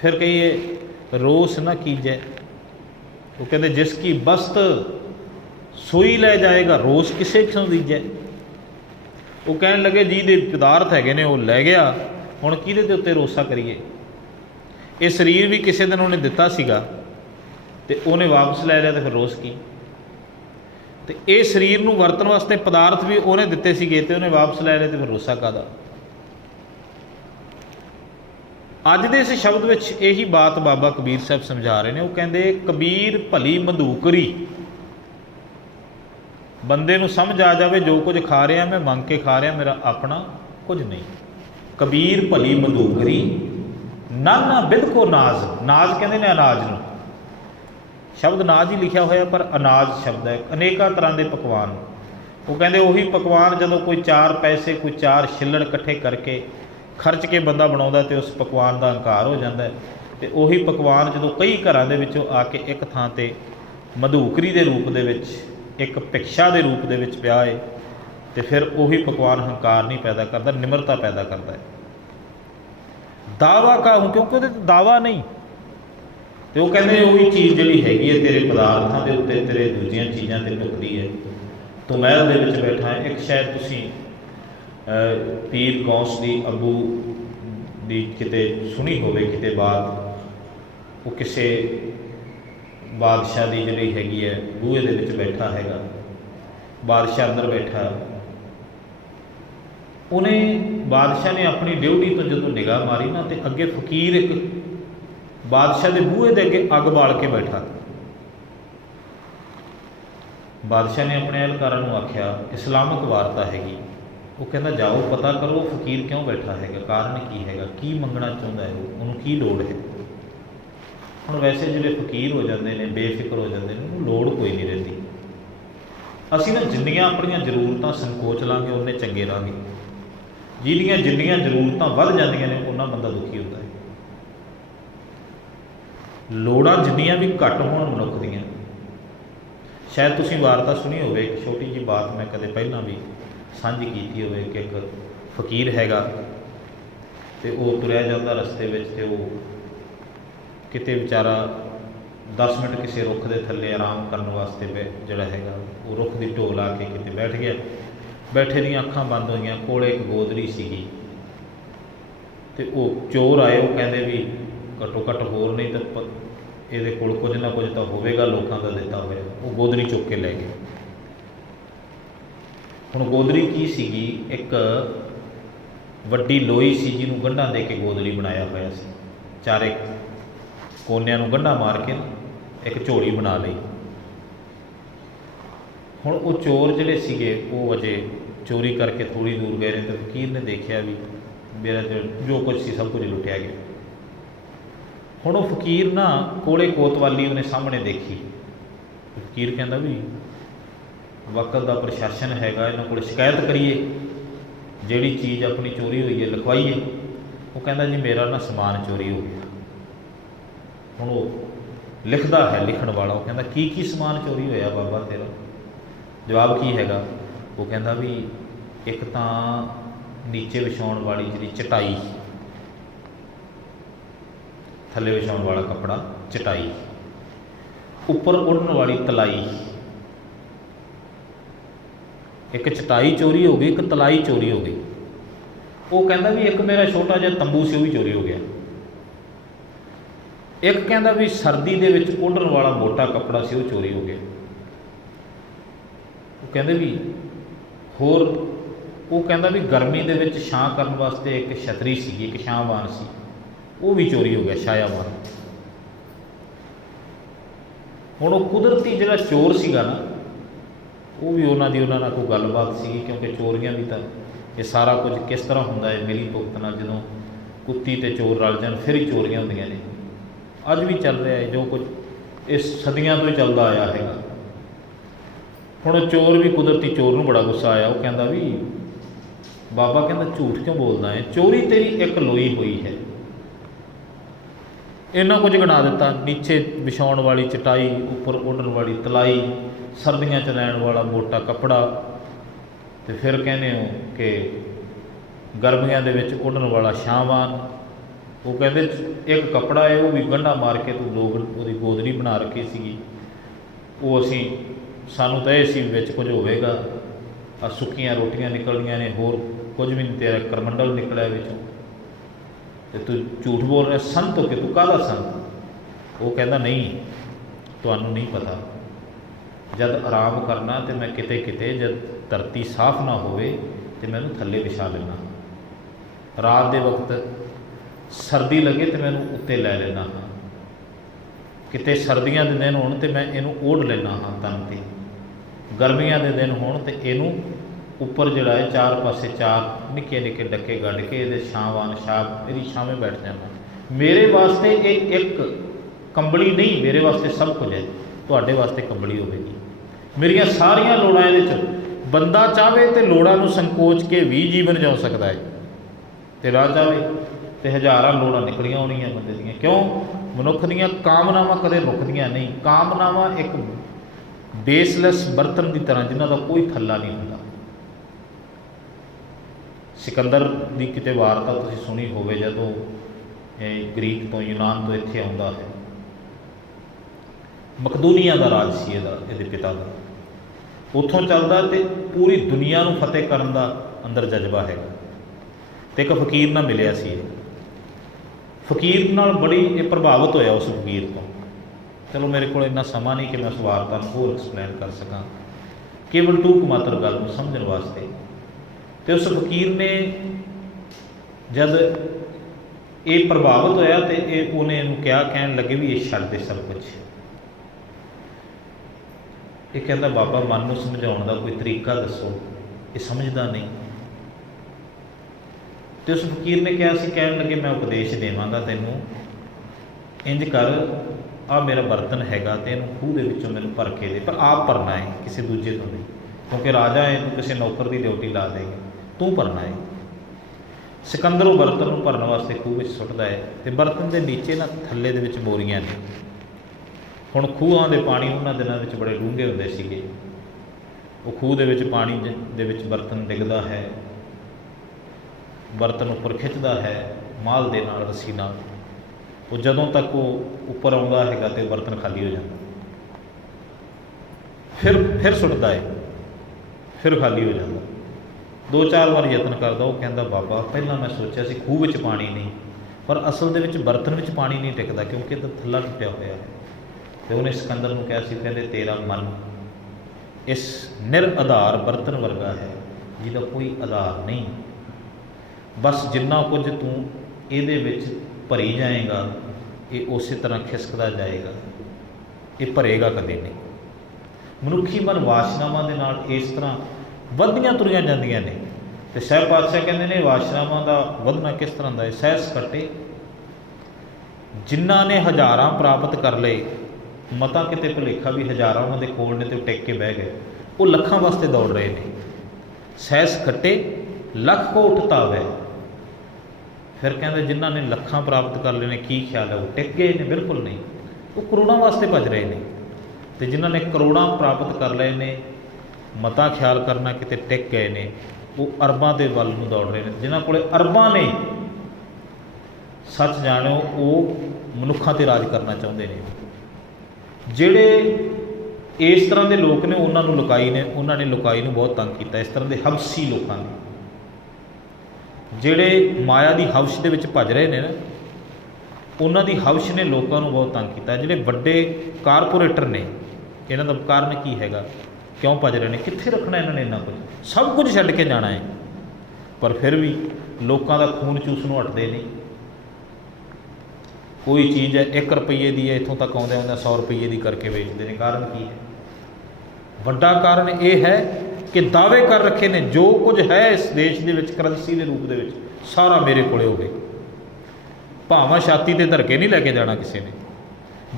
ਫਿਰ ਕਹੀਏ ਰੋਸ ਨਾ ਕੀਜੈ। ਉਹ ਕਹਿੰਦੇ ਜਿਸ ਕੀ ਬਸਤ ਸੋਈ ਲੈ ਜਾਏਗਾ, ਰੋਸ ਕਿਸੇ ਕਿਉਂ ਦੀਜੈ। ਉਹ ਕਹਿਣ ਲੱਗੇ ਜਿਹਦੇ ਪਦਾਰਥ ਹੈਗੇ ਨੇ ਉਹ ਲੈ ਗਿਆ, ਹੁਣ ਕਿਹਦੇ ਦੇ ਉੱਤੇ ਰੋਸਾ ਕਰੀਏ। ਇਹ ਸਰੀਰ ਵੀ ਕਿਸੇ ਦਿਨ ਉਹਨੇ ਦਿੱਤਾ ਸੀਗਾ ਤੇ ਉਹਨੇ ਵਾਪਸ ਲੈ ਲਿਆ, ਤੇ ਫਿਰ ਰੋਸ ਕੀ। ਤੇ ਇਹ ਸਰੀਰ ਨੂੰ ਵਰਤਣ ਵਾਸਤੇ ਪਦਾਰਥ ਵੀ ਉਹਨੇ ਦਿੱਤੇ ਸੀਗੇ ਤੇ ਉਹਨੇ ਵਾਪਸ ਲੈ ਲਿਆ, ਤੇ ਫਿਰ ਰੋਸਾ ਕਾਹਦਾ। ਅੱਜ ਦੇ ਇਸ ਸ਼ਬਦ ਵਿੱਚ ਇਹੀ ਬਾਤ ਬਾਬਾ ਕਬੀਰ ਸਾਹਿਬ ਸਮਝਾ ਰਹੇ ਨੇ। ਉਹ ਕਹਿੰਦੇ ਕਬੀਰ ਭਲੀ ਮਧੂਕਰੀ, ਬੰਦੇ ਨੂੰ ਸਮਝ ਆ ਜਾਵੇ ਜੋ ਕੁਝ ਖਾ ਰਿਹਾ ਮੈਂ ਮੰਗ ਕੇ ਖਾ ਰਿਹਾ, ਮੇਰਾ ਆਪਣਾ ਕੁਝ ਨਹੀਂ। ਕਬੀਰ ਭਲੀ ਮਧੂਕਰੀ, ਨਾਨਾ ਬਿਦ ਕੋ ਨਾਜ਼, ਨਾਜ਼ ਕਹਿੰਦੇ ਨੇ ਅਨਾਜ ਨੂੰ, ਸ਼ਬਦ ਨਾਜ਼ ਹੀ ਲਿਖਿਆ ਹੋਇਆ ਪਰ ਅਨਾਜ ਸ਼ਬਦ ਹੈ, ਅਨੇਕਾਂ ਤਰ੍ਹਾਂ ਦੇ ਪਕਵਾਨ। ਉਹ ਕਹਿੰਦੇ ਉਹੀ ਪਕਵਾਨ ਜਦੋਂ ਕੋਈ 4 ਪੈਸੇ, ਕੋਈ 4 ਛਿੱਲੜ ਇਕੱਠੇ ਕਰਕੇ ਖਰਚ ਕੇ ਬੰਦਾ ਬਣਾਉਂਦਾ ਤੇ ਉਸ ਪਕਵਾਨ ਦਾ ਹੰਕਾਰ ਹੋ ਜਾਂਦਾ। ਤੇ ਉਹੀ ਪਕਵਾਨ ਜਦੋਂ ਕਈ ਘਰਾਂ ਦੇ ਵਿੱਚੋਂ ਆ ਕੇ ਇੱਕ ਥਾਂ 'ਤੇ ਮਧੂਕਰੀ ਦੇ ਰੂਪ ਦੇ ਵਿੱਚ, ਇੱਕ ਭਿਕਸ਼ਾ ਦੇ ਰੂਪ ਦੇ ਵਿੱਚ ਪਿਆ ਹੈ, ਤੇ ਫਿਰ ਉਹੀ ਪਕਵਾਨ ਹੰਕਾਰ ਨਹੀਂ ਪੈਦਾ ਕਰਦਾ, ਨਿਮਰਤਾ ਪੈਦਾ ਕਰਦਾ ਹੈ। ਦਾਵਾ ਕਾਹੂੰ, ਕਿਉਂਕਿ ਉਹਦੇ 'ਤੇ ਦਾਵਾ ਨਹੀਂ। ਤੇ ਉਹ ਕਹਿੰਦੇ ਉਹੀ ਚੀਜ਼ ਜਿਹੜੀ ਹੈਗੀ ਹੈ ਤੇਰੇ ਪਦਾਰਥਾਂ ਦੇ ਉੱਤੇ, ਤੇਰੇ ਦੂਜੀਆਂ ਚੀਜ਼ਾਂ 'ਤੇ ਢੁਕਦੀ ਹੈ। ਤੂੰ ਮਹਿਲ ਦੇ ਵਿੱਚ ਬੈਠਾ ਹੈ। ਇੱਕ ਸ਼ਾਇਦ ਤੁਸੀਂ ਪੀਰ ਗੌਸ ਦੀ ਅਬੂ ਦੀ ਕਿਤੇ ਸੁਣੀ ਹੋਵੇ ਕਿਤੇ ਬਾਤ, ਉਹ ਕਿਸੇ ਬਾਦਸ਼ਾਹ ਦੀ ਜਿਹੜੀ ਹੈਗੀ ਹੈ ਬੂਹੇ ਦੇ ਵਿੱਚ ਬੈਠਾ ਹੈਗਾ, ਬਾਦਸ਼ਾਹ ਅੰਦਰ ਬੈਠਾ, ਉਹਨੇ ਬਾਦਸ਼ਾਹ ਨੇ ਆਪਣੀ ਡਿਊਟੀ ਤੋਂ ਜਦੋਂ ਨਿਗਾਹ ਮਾਰੀ ਨਾ, ਤੇ ਅੱਗੇ ਫਕੀਰ ਇੱਕ ਬਾਦਸ਼ਾਹ ਦੇ ਬੂਹੇ ਦੇ ਅੱਗੇ ਅੱਗ ਬਾਲ ਕੇ ਬੈਠਾ। ਬਾਦਸ਼ਾਹ ਨੇ ਆਪਣੇ ਅਹਿਲਕਾਰਾਂ ਨੂੰ ਆਖਿਆ, ਇਸਲਾਮਿਕ ਵਾਰਤਾ ਹੈਗੀ। ਉਹ ਕਹਿੰਦਾ ਜਾਓ ਪਤਾ ਕਰੋ ਫਕੀਰ ਕਿਉਂ ਬੈਠਾ ਹੈਗਾ, ਕਾਰਨ ਕੀ ਹੈਗਾ, ਕੀ ਮੰਗਣਾ ਚਾਹੁੰਦਾ ਹੈ, ਉਹਨੂੰ ਕੀ ਲੋੜ ਹੈ। ਹੁਣ ਵੈਸੇ ਜਿਹੜੇ ਫਕੀਰ ਹੋ ਜਾਂਦੇ ਨੇ, ਬੇਫਿਕਰ ਹੋ ਜਾਂਦੇ ਨੇ, ਉਹਨੂੰ ਲੋੜ ਕੋਈ ਨਹੀਂ ਰਹਿੰਦੀ। ਅਸੀਂ ਨਾ ਜਿੰਨੀਆਂ ਆਪਣੀਆਂ ਜ਼ਰੂਰਤਾਂ ਸੰਕੋਚ ਲਾਂਗੇ ਉਨੇ ਚੰਗੇ ਰਹਾਂਗੇ। ਜਿਹਦੀਆਂ ਜਿੰਨੀਆਂ ਜ਼ਰੂਰਤਾਂ ਵੱਧ ਜਾਂਦੀਆਂ ਨੇ ਉਹਨਾਂ ਬੰਦਾ ਦੁਖੀ ਹੁੰਦਾ ਹੈ। ਲੋੜਾਂ ਜਿੰਨੀਆਂ ਵੀ ਘੱਟ ਹੋਣ ਮਨੁੱਖ ਦੀਆਂ, ਸ਼ਾਇਦ ਤੁਸੀਂ ਵਾਰਤਾ ਸੁਣੀ ਹੋਵੇ, ਇੱਕ ਛੋਟੀ ਜਿਹੀ ਬਾਤ ਮੈਂ ਕਦੇ ਪਹਿਲਾਂ ਵੀ ਸਾਂਝੀ ਕੀਤੀ ਹੋਵੇ ਕਿ ਇੱਕ ਫਕੀਰ ਹੈਗਾ ਅਤੇ ਉਹ ਤੁਰਿਆ ਜਾਂਦਾ ਰਸਤੇ ਵਿੱਚ, ਅਤੇ ਉਹ ਕਿਤੇ ਵਿਚਾਰਾ 10 ਮਿੰਟ ਕਿਸੇ ਰੁੱਖ ਦੇ ਥੱਲੇ ਆਰਾਮ ਕਰਨ ਵਾਸਤੇ ਜਿਹੜਾ ਹੈਗਾ ਉਹ ਰੁੱਖ ਦੀ ਢੋਲ ਲਾ ਕੇ ਕਿਤੇ ਬੈਠ ਗਿਆ। ਬੈਠੇ ਦੀਆਂ ਅੱਖਾਂ ਬੰਦ ਹੋਈਆਂ, ਕੋਲੇ ਇੱਕ ਗੋਦੜੀ ਸੀਗੀ, ਅਤੇ ਉਹ ਚੋਰ ਆਏ। ਉਹ ਕਹਿੰਦੇ ਵੀ ਘੱਟੋ ਘੱਟ ਹੋਰ ਨਹੀਂ ਤਾਂ ਇਹਦੇ ਕੋਲ ਕੁਝ ਨਾ ਕੁਝ ਤਾਂ ਹੋਵੇਗਾ ਲੋਕਾਂ ਦਾ ਦਿੱਤਾ ਹੋਇਆ। ਉਹ ਗੋਦੜੀ ਚੁੱਕ ਕੇ ਲੈ ਗਏ। ਹੁਣ ਗੋਦੜੀ ਕੀ ਸੀਗੀ, ਇੱਕ ਵੱਡੀ ਲੋਈ ਸੀ ਜਿਹਨੂੰ ਗੰਢਾਂ ਦੇ ਕੇ ਗੋਦੜੀ ਬਣਾਇਆ ਹੋਇਆ ਸੀ। ਚਾਰੇ ਕੋਨਿਆਂ ਨੂੰ ਗੰਢਾਂ ਮਾਰ ਕੇ ਇੱਕ ਝੋਲੀ ਬਣਾ ਲਈ। ਹੁਣ ਉਹ ਚੋਰ ਜਿਹੜੇ ਸੀਗੇ ਉਹ ਅਜੇ ਚੋਰੀ ਕਰਕੇ ਥੋੜ੍ਹੀ ਦੂਰ ਗਏ ਨੇ, ਅਤੇ ਫਕੀਰ ਨੇ ਦੇਖਿਆ ਵੀ ਮੇਰਾ ਜੋ ਕੁਝ ਸੀ ਸਭ ਕੁਝ ਲੁੱਟਿਆ ਗਿਆ। ਹੁਣ ਉਹ ਫਕੀਰ ਨਾ ਕੋਲੇ ਕੋਤਵਾਲੀ ਉਹਨੇ ਸਾਹਮਣੇ ਦੇਖੀ। ਫਕੀਰ ਕਹਿੰਦਾ ਵੀ ਵਕਤ ਦਾ ਪ੍ਰਸ਼ਾਸਨ ਹੈਗਾ, ਇਹਨਾਂ ਕੋਲ ਸ਼ਿਕਾਇਤ ਕਰੀਏ, ਜਿਹੜੀ ਚੀਜ਼ ਆਪਣੀ ਚੋਰੀ ਹੋਈ ਹੈ ਲਿਖਵਾਈਏ। ਉਹ ਕਹਿੰਦਾ ਜੀ ਮੇਰਾ ਨਾ ਸਮਾਨ ਚੋਰੀ ਹੋ ਗਿਆ। ਹੁਣ ਉਹ ਲਿਖਦਾ ਹੈ ਲਿਖਣ ਵਾਲਾ, ਉਹ ਕਹਿੰਦਾ ਕੀ ਕੀ ਸਮਾਨ ਚੋਰੀ ਹੋਇਆ ਬਾਬਾ ਤੇਰਾ? ਜਵਾਬ ਕੀ ਹੈਗਾ? ਉਹ ਕਹਿੰਦਾ ਵੀ ਇੱਕ ਤਾਂ ਨੀਚੇ ਵਿਛਾਉਣ ਵਾਲੀ ਜਿਹੜੀ ਚਟਾਈ, ਥੱਲੇ ਵਿਛਾਉਣ ਵਾਲਾ ਕੱਪੜਾ ਚਟਾਈ, ਉੱਪਰ ਉੱਡਣ ਵਾਲੀ ਤਲਾਈ। ਇੱਕ ਚਟਾਈ ਚੋਰੀ ਹੋ ਗਈ, ਇੱਕ ਤਲਾਈ ਚੋਰੀ ਹੋ ਗਈ। ਉਹ ਕਹਿੰਦਾ ਵੀ ਇੱਕ ਮੇਰਾ ਛੋਟਾ ਜਿਹਾ ਤੰਬੂ ਸੀ ਉਹ ਵੀ ਚੋਰੀ ਹੋ ਗਿਆ। ਇੱਕ ਕਹਿੰਦਾ ਵੀ ਸਰਦੀ ਦੇ ਵਿੱਚ ਉੱਡਣ ਵਾਲਾ ਮੋਟਾ ਕੱਪੜਾ ਸੀ ਉਹ ਚੋਰੀ ਹੋ ਗਿਆ। ਉਹ ਕਹਿੰਦੇ ਵੀ ਹੋਰ, ਉਹ ਕਹਿੰਦਾ ਵੀ ਗਰਮੀ ਦੇ ਵਿੱਚ ਛਾਂ ਕਰਨ ਵਾਸਤੇ ਇੱਕ ਛਤਰੀ ਸੀਗੀ, ਇੱਕ ਛਾਂਵਾਨ ਸੀ, ਉਹ ਵੀ ਚੋਰੀ ਹੋ ਗਿਆ, ਛਾਇਆਵਾਨ। ਹੁਣ ਉਹ ਕੁਦਰਤੀ ਜਿਹੜਾ ਚੋਰ ਸੀਗਾ ਨਾ, ਉਹ ਵੀ ਉਹਨਾਂ ਨਾਲ ਕੋਈ ਗੱਲਬਾਤ ਸੀਗੀ, ਕਿਉਂਕਿ ਚੋਰੀਆਂ ਵੀ ਤਾਂ ਇਹ ਸਾਰਾ ਕੁਝ ਕਿਸ ਤਰ੍ਹਾਂ ਹੁੰਦਾ ਹੈ ਮਿਲੀ ਭੁਗਤ ਨਾਲ। ਜਦੋਂ ਕੁੱਤੀ ਅਤੇ ਚੋਰ ਰਲ ਜਾਣ ਫਿਰ ਹੀ ਚੋਰੀਆਂ ਹੁੰਦੀਆਂ ਨੇ। ਅੱਜ ਵੀ ਚੱਲ ਰਿਹਾ ਹੈ ਜੋ ਕੁਝ, ਇਹ ਸਦੀਆਂ ਤੋਂ ਹੀ ਚੱਲਦਾ ਆਇਆ ਹੈਗਾ। ਹੁਣ ਉਹ ਚੋਰ ਵੀ ਕੁਦਰਤੀ ਚੋਰ ਨੂੰ ਬੜਾ ਗੁੱਸਾ ਆਇਆ। ਉਹ ਕਹਿੰਦਾ ਵੀ ਬਾਬਾ, ਕਹਿੰਦਾ ਝੂਠ ਕਿਉਂ ਬੋਲਦਾ ਹੈ, ਚੋਰੀ ਤੇਰੀ ਇੱਕ ਲੋਈ ਹੋਈ ਹੈ। ਇੰਨਾ ਕੁਝ ਗਿਣਾ ਦਿੱਤਾ, ਨੀਚੇ ਵਿਛਾਉਣ ਵਾਲੀ ਚਟਾਈ, ਉੱਪਰ ਉੱਡਣ ਵਾਲੀ ਤਲਾਈ, ਸਰਦੀਆਂ 'ਚ ਲੈਣ ਵਾਲਾ ਮੋਟਾ ਕੱਪੜਾ, ਅਤੇ ਫਿਰ ਕਹਿੰਦੇ ਹੋ ਕਿ ਗਰਮੀਆਂ ਦੇ ਵਿੱਚ ਉੱਡਣ ਵਾਲਾ ਛਾਂਵਾਨ। ਉਹ ਕਹਿੰਦੇ ਇੱਕ ਕੱਪੜਾ ਹੈ ਉਹ ਵੀ ਗੰਢਾ ਮਾਰ ਕੇ ਤੂੰ ਉਹਦੀ ਗੋਦੜੀ ਬਣਾ ਰੱਖੀ ਸੀਗੀ। ਉਹ ਸਾਨੂੰ ਤਾਂ ਇਹ ਸੀ ਵਿੱਚ ਕੁਝ ਹੋਵੇਗਾ, ਆ ਸੁੱਕੀਆਂ ਰੋਟੀਆਂ ਨਿਕਲਣੀਆਂ ਨੇ, ਹੋਰ ਕੁਝ ਵੀ ਨਹੀਂ, ਤੇਰਾ ਕਰਮੰਡਲ ਨਿਕਲਿਆ ਵਿੱਚੋਂ, ਅਤੇ ਤੂੰ ਝੂਠ ਬੋਲ ਰਿਹਾ। ਸੰਤ ਹੋ ਕੇ ਤੂੰ ਕਾਹਦਾ ਸੰਤ? ਉਹ ਕਹਿੰਦਾ ਨਹੀਂ, ਤੁਹਾਨੂੰ ਨਹੀਂ ਪਤਾ, ਜਦ ਆਰਾਮ ਕਰਨਾ ਅਤੇ ਮੈਂ ਕਿਤੇ ਕਿਤੇ ਜਦ ਧਰਤੀ ਸਾਫ਼ ਨਾ ਹੋਵੇ ਅਤੇ ਮੈਨੂੰ ਥੱਲੇ ਵਿਛਾ ਲੈਣਾ, ਰਾਤ ਦੇ ਵਕਤ ਸਰਦੀ ਲੱਗੇ ਅਤੇ ਮੈਨੂੰ ਉੱਤੇ ਲੈ ਲੈਂਦਾ ਹਾਂ, ਕਿਤੇ ਸਰਦੀਆਂ ਦੇ ਦਿਨ ਹੋਣ ਅਤੇ ਮੈਂ ਇਹਨੂੰ ਓਢ ਲੈਂਦਾ ਹਾਂ ਤਨ 'ਤੇ, ਗਰਮੀਆਂ ਦੇ ਦਿਨ ਹੋਣ ਅਤੇ ਇਹਨੂੰ ਉੱਪਰ ਜਿਹੜਾ ਹੈ ਚਾਰ ਪਾਸੇ ਚਾਰ ਨਿੱਕੇ ਨਿੱਕੇ ਡੱਕੇ ਗੱਡ ਕੇ ਇਹਦੇ ਛਾਂਵਾਨ ਇਹਦੀ ਛਾਵੇਂ ਬੈਠ ਜਾਣਾ। ਮੇਰੇ ਵਾਸਤੇ ਇਹ ਇੱਕ ਕੰਬਲੀ ਨਹੀਂ, ਮੇਰੇ ਵਾਸਤੇ ਸਭ ਕੁਝ ਹੈ, ਤੁਹਾਡੇ ਵਾਸਤੇ ਕੰਬਲੀ ਹੋਵੇਗੀ। ਮੇਰੀਆਂ ਸਾਰੀਆਂ ਲੋੜਾਂ ਇਹਦੇ 'ਚ, ਬੰਦਾ ਚਾਹਵੇ ਤਾਂ ਲੋੜਾਂ ਨੂੰ ਸੰਕੋਚ ਕੇ ਵੀ ਜੀਵਨ ਜਿਉ ਸਕਦਾ ਹੈ, ਅਤੇ ਰਾਹ ਚਾਹਵੇ ਅਤੇ ਹਜ਼ਾਰਾਂ ਲੋੜਾਂ ਨਿਕਲੀਆਂ ਹੋਣੀਆਂ ਬੰਦੇ ਦੀਆਂ। ਕਿਉਂ? ਮਨੁੱਖ ਦੀਆਂ ਕਾਮਨਾਵਾਂ ਕਦੇ ਮੁੱਕਦੀਆਂ ਨਹੀਂ। ਕਾਮਨਾਵਾਂ ਇੱਕ ਬੇਸਲੈਸ ਬਰਤਨ ਦੀ ਤਰ੍ਹਾਂ, ਜਿਨ੍ਹਾਂ ਦਾ ਕੋਈ ਥੱਲਾ ਨਹੀਂ ਹੁੰਦਾ। ਸਿਕੰਦਰ ਦੀ ਕਿਤੇ ਵਾਰਤਾ ਤੁਸੀਂ ਸੁਣੀ ਹੋਵੇ, ਜਦੋਂ ਇਹ ਗ੍ਰੀਕ ਤੋਂ ਯੂਨਾਨ ਤੋਂ ਇੱਥੇ ਆਉਂਦਾ ਹੈ। ਮਕਦੂਨੀਆ ਦਾ ਰਾਜ ਸੀ ਇਹਦੇ ਪਿਤਾ ਦਾ, ਉੱਥੋਂ ਚੱਲਦਾ ਅਤੇ ਪੂਰੀ ਦੁਨੀਆ ਨੂੰ ਫਤਿਹ ਕਰਨ ਦਾ ਅੰਦਰ ਜਜ਼ਬਾ ਹੈਗਾ। ਅਤੇ ਇੱਕ ਫਕੀਰ ਨਾਲ ਮਿਲਿਆ ਸੀ ਇਹ, ਫਕੀਰ ਨਾਲ ਬੜੀ ਇਹ ਪ੍ਰਭਾਵਿਤ ਹੋਇਆ ਉਸ ਫਕੀਰ ਤੋਂ। ਚਲੋ ਮੇਰੇ ਕੋਲ ਇੰਨਾ ਸਮਾਂ ਨਹੀਂ ਕਿ ਮੈਂ ਉਸ ਵਾਰਤਾ ਨੂੰ ਹੋਰ ਐਕਸਪਲੇਨ ਕਰ ਸਕਾਂ, ਕੇਵਲ ਟੂਕ ਮਾਤਰ ਗੱਲ ਨੂੰ ਸਮਝਣ ਵਾਸਤੇ। ਤੇ ਉਸ ਫਕੀਰ ਨੇ ਜਦ ਇਹ ਪ੍ਰਭਾਵਿਤ ਹੋਇਆ ਤੇ ਉਹਨੇ ਇਹਨੂੰ ਕਿਹਾ, ਕਹਿਣ ਲੱਗੇ ਵੀ ਇਹ ਛੱਡ ਦੇ ਸਭ ਕੁਝ। ਇਹ ਕਹਿੰਦਾ ਬਾਬਾ ਮਨ ਨੂੰ ਸਮਝਾਉਣ ਦਾ ਕੋਈ ਤਰੀਕਾ ਦੱਸੋ, ਇਹ ਸਮਝਦਾ ਨਹੀਂ। ਤੇ ਉਸ ਫਕੀਰ ਨੇ ਕਿਹਾ ਸੀ, ਕਹਿਣ ਲੱਗੇ ਮੈਂ ਉਪਦੇਸ਼ ਦੇਵਾਂਗਾ ਤੈਨੂੰ, ਇੰਜ ਕਰ, ਆਹ ਮੇਰਾ ਬਰਤਨ ਹੈਗਾ ਤੇ ਇਹਨੂੰ ਖੂਹ ਦੇ ਵਿੱਚੋਂ ਮੈਨੂੰ ਭਰ ਕੇ ਦੇ, ਪਰ ਆਪ ਭਰਨਾ ਹੈ, ਕਿਸੇ ਦੂਜੇ ਤੋਂ ਨਹੀਂ, ਕਿਉਂਕਿ ਰਾਜਾ ਹੈ, ਤੂੰ ਕਿਸੇ ਨੌਕਰ ਦੀ ਡਿਊਟੀ ਲਾ ਦੇਗੀ, ਤੂੰ ਭਰਨਾ ਹੈ। ਸਿਕੰਦਰ ਉਹ ਬਰਤਨ ਨੂੰ ਭਰਨ ਵਾਸਤੇ ਖੂਹ ਵਿੱਚ ਸੁੱਟਦਾ ਹੈ ਤੇ ਬਰਤਨ ਦੇ ਨੀਚੇ ਨਾ ਥੱਲੇ ਦੇ ਵਿੱਚ ਮੋਰੀਆਂ ਨੇ। ਹੁਣ ਖੂਹਾਂ ਦੇ ਪਾਣੀ ਉਹਨਾਂ ਦਿਨਾਂ ਵਿੱਚ ਬੜੇ ਡੂੰਘੇ ਹੁੰਦੇ ਸੀਗੇ। ਉਹ ਖੂਹ ਦੇ ਵਿੱਚ ਪਾਣੀ ਦੇ ਵਿੱਚ ਬਰਤਨ ਡਿੱਗਦਾ ਹੈ, ਬਰਤਨ ਉੱਪਰ ਖਿੱਚਦਾ ਹੈ ਮਾਲ ਦੇ ਨਾਲ, ਰੱਸੀ ਨਾਲ। ਉਹ ਜਦੋਂ ਤੱਕ ਉਹ ਉੱਪਰ ਆਉਂਦਾ ਹੈਗਾ ਤੇ ਬਰਤਨ ਖਾਲੀ ਹੋ ਜਾਂਦਾ, ਫਿਰ ਸੁੱਟਦਾ ਹੈ, ਫਿਰ ਖਾਲੀ ਹੋ ਜਾਂਦਾ। 2-4 ਵਾਰ ਯਤਨ ਕਰਦਾ। ਉਹ ਕਹਿੰਦਾ ਬਾਬਾ ਪਹਿਲਾਂ ਮੈਂ ਸੋਚਿਆ ਸੀ ਖੂਹ ਵਿੱਚ ਪਾਣੀ ਨਹੀਂ, ਪਰ ਅਸਲ ਦੇ ਵਿੱਚ ਬਰਤਨ ਵਿੱਚ ਪਾਣੀ ਨਹੀਂ ਟਿਕਦਾ, ਕਿਉਂਕਿ ਇਹ ਤਾਂ ਥੱਲਾ ਟੁੱਟਿਆ ਹੋਇਆ ਹੈ। ਅਤੇ ਉਹਨੇ ਸਿਕੰਦਰ ਨੂੰ ਕਿਹਾ ਸੀ, ਕਹਿੰਦੇ ਤੇਰਾ ਮਨ ਇਸ ਨਿਰ-ਆਧਾਰ ਬਰਤਨ ਵਰਗਾ ਹੈ, ਜਿਹਦਾ ਕੋਈ ਆਧਾਰ ਨਹੀਂ। ਬਸ ਜਿੰਨਾ ਕੁਝ ਤੂੰ ਇਹਦੇ ਵਿੱਚ ਭਰੀ ਜਾਏਗਾ, ਇਹ ਉਸੇ ਤਰ੍ਹਾਂ ਖਿਸਕਦਾ ਜਾਏਗਾ, ਇਹ ਭਰੇਗਾ ਕਦੇ ਨਹੀਂ। ਮਨੁੱਖੀ ਮਨ ਵਾਸ਼ਨਾਵਾਂ ਦੇ ਨਾਲ ਇਸ ਤਰ੍ਹਾਂ ਵੱਧਦੀਆਂ ਤੁਰੀਆਂ ਜਾਂਦੀਆਂ ਨੇ। ਅਤੇ ਸਾਹਿਬ ਪਾਤਸ਼ਾਹ ਕਹਿੰਦੇ ਨੇ ਵਾਸ਼ਨਾਵਾਂ ਦਾ ਵਧਣਾ ਕਿਸ ਤਰ੍ਹਾਂ ਦਾ ਹੈ। ਸਹਿਸ ਕੱਟੇ ਜਿਨ੍ਹਾਂ ਨੇ ਹਜ਼ਾਰਾਂ ਪ੍ਰਾਪਤ ਕਰ ਲਏ, ਮਤਾ ਕਿਤੇ ਭੁਲੇਖਾ ਵੀ ਹਜ਼ਾਰਾਂ ਉਹਨਾਂ ਦੇ ਕੋਲ ਨੇ ਤੇ ਉਹ ਟਿਕ ਕੇ ਬਹਿ ਗਏ, ਉਹ ਲੱਖਾਂ ਵਾਸਤੇ ਦੌੜ ਰਹੇ ਨੇ। ਸਹਿਸ ਖੱਟੇ ਲੱਖ ਕੋ ਉਠਤਾਵੇ। ਫਿਰ ਕਹਿੰਦੇ ਜਿਨ੍ਹਾਂ ਨੇ ਲੱਖਾਂ ਪ੍ਰਾਪਤ ਕਰ ਲਏ ਨੇ, ਕੀ ਖਿਆਲ ਹੈ ਉਹ ਟਿਕ ਗਏ ਨੇ? ਬਿਲਕੁਲ ਨਹੀਂ, ਉਹ ਕਰੋੜਾਂ ਵਾਸਤੇ ਭੱਜ ਰਹੇ ਨੇ। ਅਤੇ ਜਿਨ੍ਹਾਂ ਨੇ ਕਰੋੜਾਂ ਪ੍ਰਾਪਤ ਕਰ ਲਏ ਨੇ, ਮਤਾ ਖਿਆਲ ਕਰਨਾ ਕਿਤੇ ਟਿਕ ਗਏ ਨੇ, ਉਹ ਅਰਬਾਂ ਦੇ ਵੱਲ ਨੂੰ ਦੌੜ ਰਹੇ ਨੇ। ਜਿਨ੍ਹਾਂ ਕੋਲ ਅਰਬਾਂ ਨੇ, ਸੱਚ ਜਾਣਿਓ ਉਹ ਮਨੁੱਖਾਂ 'ਤੇ ਰਾਜ ਕਰਨਾ ਚਾਹੁੰਦੇ ਨੇ। ਜਿਹੜੇ ਇਸ ਤਰ੍ਹਾਂ ਦੇ ਲੋਕ ਨੇ ਉਹਨਾਂ ਨੂੰ ਲੁਕਾਈ ਨੇ, ਉਹਨਾਂ ਨੇ ਲੁਕਾਈ ਨੂੰ ਬਹੁਤ ਤੰਗ ਕੀਤਾ। ਇਸ ਤਰ੍ਹਾਂ ਦੇ ਹਵਸੀ ਲੋਕਾਂ ਨੇ, ਜਿਹੜੇ ਮਾਇਆ ਦੀ ਹਵਸ਼ ਦੇ ਵਿੱਚ ਭੱਜ ਰਹੇ ਨੇ ਨਾ, ਉਹਨਾਂ ਦੀ ਹਵਸ਼ ਨੇ ਲੋਕਾਂ ਨੂੰ ਬਹੁਤ ਤੰਗ ਕੀਤਾ। ਜਿਹੜੇ ਵੱਡੇ ਕਾਰਪੋਰੇਟਰ ਨੇ, ਇਹਨਾਂ ਦਾ ਕਾਰਨ ਕੀ ਹੈਗਾ, ਕਿਉਂ ਭੱਜ ਰਹੇ ਨੇ? ਕਿੱਥੇ ਰੱਖਣਾ ਇਹਨਾਂ ਨੇ ਇੰਨਾ ਕੁਝ? ਸਭ ਕੁਝ ਛੱਡ ਕੇ ਜਾਣਾ ਹੈ, ਪਰ ਫਿਰ ਵੀ ਲੋਕਾਂ ਦਾ ਖੂਨ ਚੂਸ ਨੂੰ ਹਟਦੇ ਨਹੀਂ। ਕੋਈ ਚੀਜ਼ ਹੈ 1 ਰੁਪਈਏ ਦੀ ਹੈ, ਇੱਥੋਂ ਤੱਕ ਆਉਂਦੇ 100 ਰੁਪਈਏ ਦੀ ਕਰਕੇ ਵੇਚਦੇ ਨੇ। ਕਾਰਨ ਕੀ ਹੈ? ਵੱਡਾ ਕਾਰਨ ਇਹ ਹੈ ਕਿ ਦਾਅਵੇ ਕਰ ਰੱਖੇ ਨੇ ਜੋ ਕੁਝ ਹੈ ਇਸ ਦੇਸ਼ ਦੇ ਵਿੱਚ ਕਰੰਸੀ ਦੇ ਰੂਪ ਦੇ ਵਿੱਚ, ਸਾਰਾ ਮੇਰੇ ਕੋਲੇ ਹੋਵੇ। ਭਾਵਾਂ ਛਾਤੀ 'ਤੇ ਧਰ ਕੇ ਨਹੀਂ ਲੈ ਕੇ ਜਾਣਾ ਕਿਸੇ ਨੇ।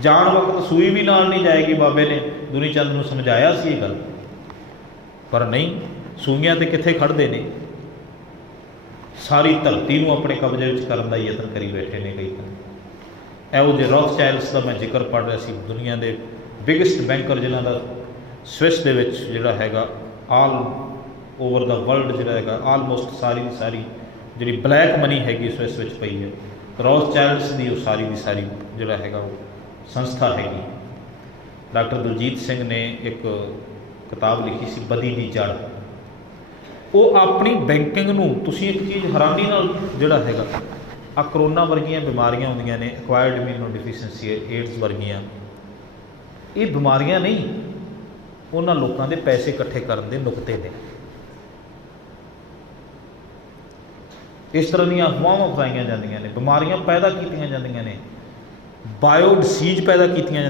ਜਾਣ ਵਕਤ ਸੂਈ ਵੀ ਨਾਲ ਨਹੀਂ ਜਾਏਗੀ। ਬਾਬੇ ਨੇ ਦੁਨੀ ਚੰਦ ਨੂੰ ਸਮਝਾਇਆ ਸੀ ਇਹ ਗੱਲ, ਪਰ ਨਹੀਂ, ਸੂਈਆਂ 'ਤੇ ਕਿੱਥੇ ਖੜ੍ਹਦੇ ਨੇ। ਸਾਰੀ ਧਰਤੀ ਨੂੰ ਆਪਣੇ ਕਬਜ਼ੇ ਵਿੱਚ ਕਰਨ ਦਾ ਯਤਨ ਕਰੀ ਬੈਠੇ ਨੇ ਕਈ ਤਾਂ। ਇਹੋ ਜਿਹੇ ਰੌਥਸ਼ਾਇਲਡਸ ਦਾ ਮੈਂ ਜ਼ਿਕਰ ਪੜ੍ਹ ਰਿਹਾ ਸੀ, ਦੁਨੀਆ ਦੇ ਬਿਗੇਸਟ ਬੈਂਕਰ ਜਿਨ੍ਹਾਂ ਦਾ ਸਵਿਸ ਦੇ ਵਿੱਚ ਜਿਹੜਾ ਹੈਗਾ ਆਲ ਓਵਰ ਦਾ ਵਰਲਡ ਜਿਹੜਾ ਹੈਗਾ, ਆਲਮੋਸਟ ਸਾਰੀ ਦੀ ਸਾਰੀ ਜਿਹੜੀ ਬਲੈਕ ਮਨੀ ਹੈਗੀ ਸਵਿਸ ਵਿੱਚ ਪਈ ਹੈ, ਰੌਥਸ਼ਾਇਲਡਸ ਦੀ ਉਹ ਸਾਰੀ ਦੀ ਸਾਰੀ ਜਿਹੜਾ ਹੈਗਾ ਉਹ ਸੰਸਥਾ ਹੈਗੀ। ਡਾਕਟਰ ਦਲਜੀਤ ਸਿੰਘ ਨੇ ਇੱਕ ਕਿਤਾਬ ਲਿਖੀ ਸੀ, ਬਦੀ ਦੀ ਜੜ। ਉਹ ਆਪਣੀ ਬੈਂਕਿੰਗ ਨੂੰ, ਤੁਸੀਂ ਇੱਕ ਚੀਜ਼ ਹੈਰਾਨੀ ਨਾਲ ਜਿਹੜਾ ਹੈਗਾ, ਆ ਕਰੋਨਾ ਵਰਗੀਆਂ ਬਿਮਾਰੀਆਂ ਹੁੰਦੀਆਂ ਨੇ, ਐਕਵਾਇਰਡ ਇਮਿਊਨੋ ਡਿਫੀਸ਼ੀਐਂਸੀ, ਏਡਸ ਵਰਗੀਆਂ, ਇਹ ਬਿਮਾਰੀਆਂ ਨਹੀਂ, ਉਹਨਾਂ ਲੋਕਾਂ ਦੇ ਪੈਸੇ ਇਕੱਠੇ ਕਰਨ ਦੇ ਨੁਕਤੇ ਨੇ। ਇਸ ਤਰ੍ਹਾਂ ਦੀਆਂ ਅਫਵਾਹਾਂ ਫੈਲਾਈਆਂ ਜਾਂਦੀਆਂ ਨੇ, ਬਿਮਾਰੀਆਂ ਪੈਦਾ ਕੀਤੀਆਂ ਜਾਂਦੀਆਂ ਨੇ, ਬਾਇਓ ਡਿਸੀਜ਼ ਪੈਦਾ ਕੀਤੀਆਂ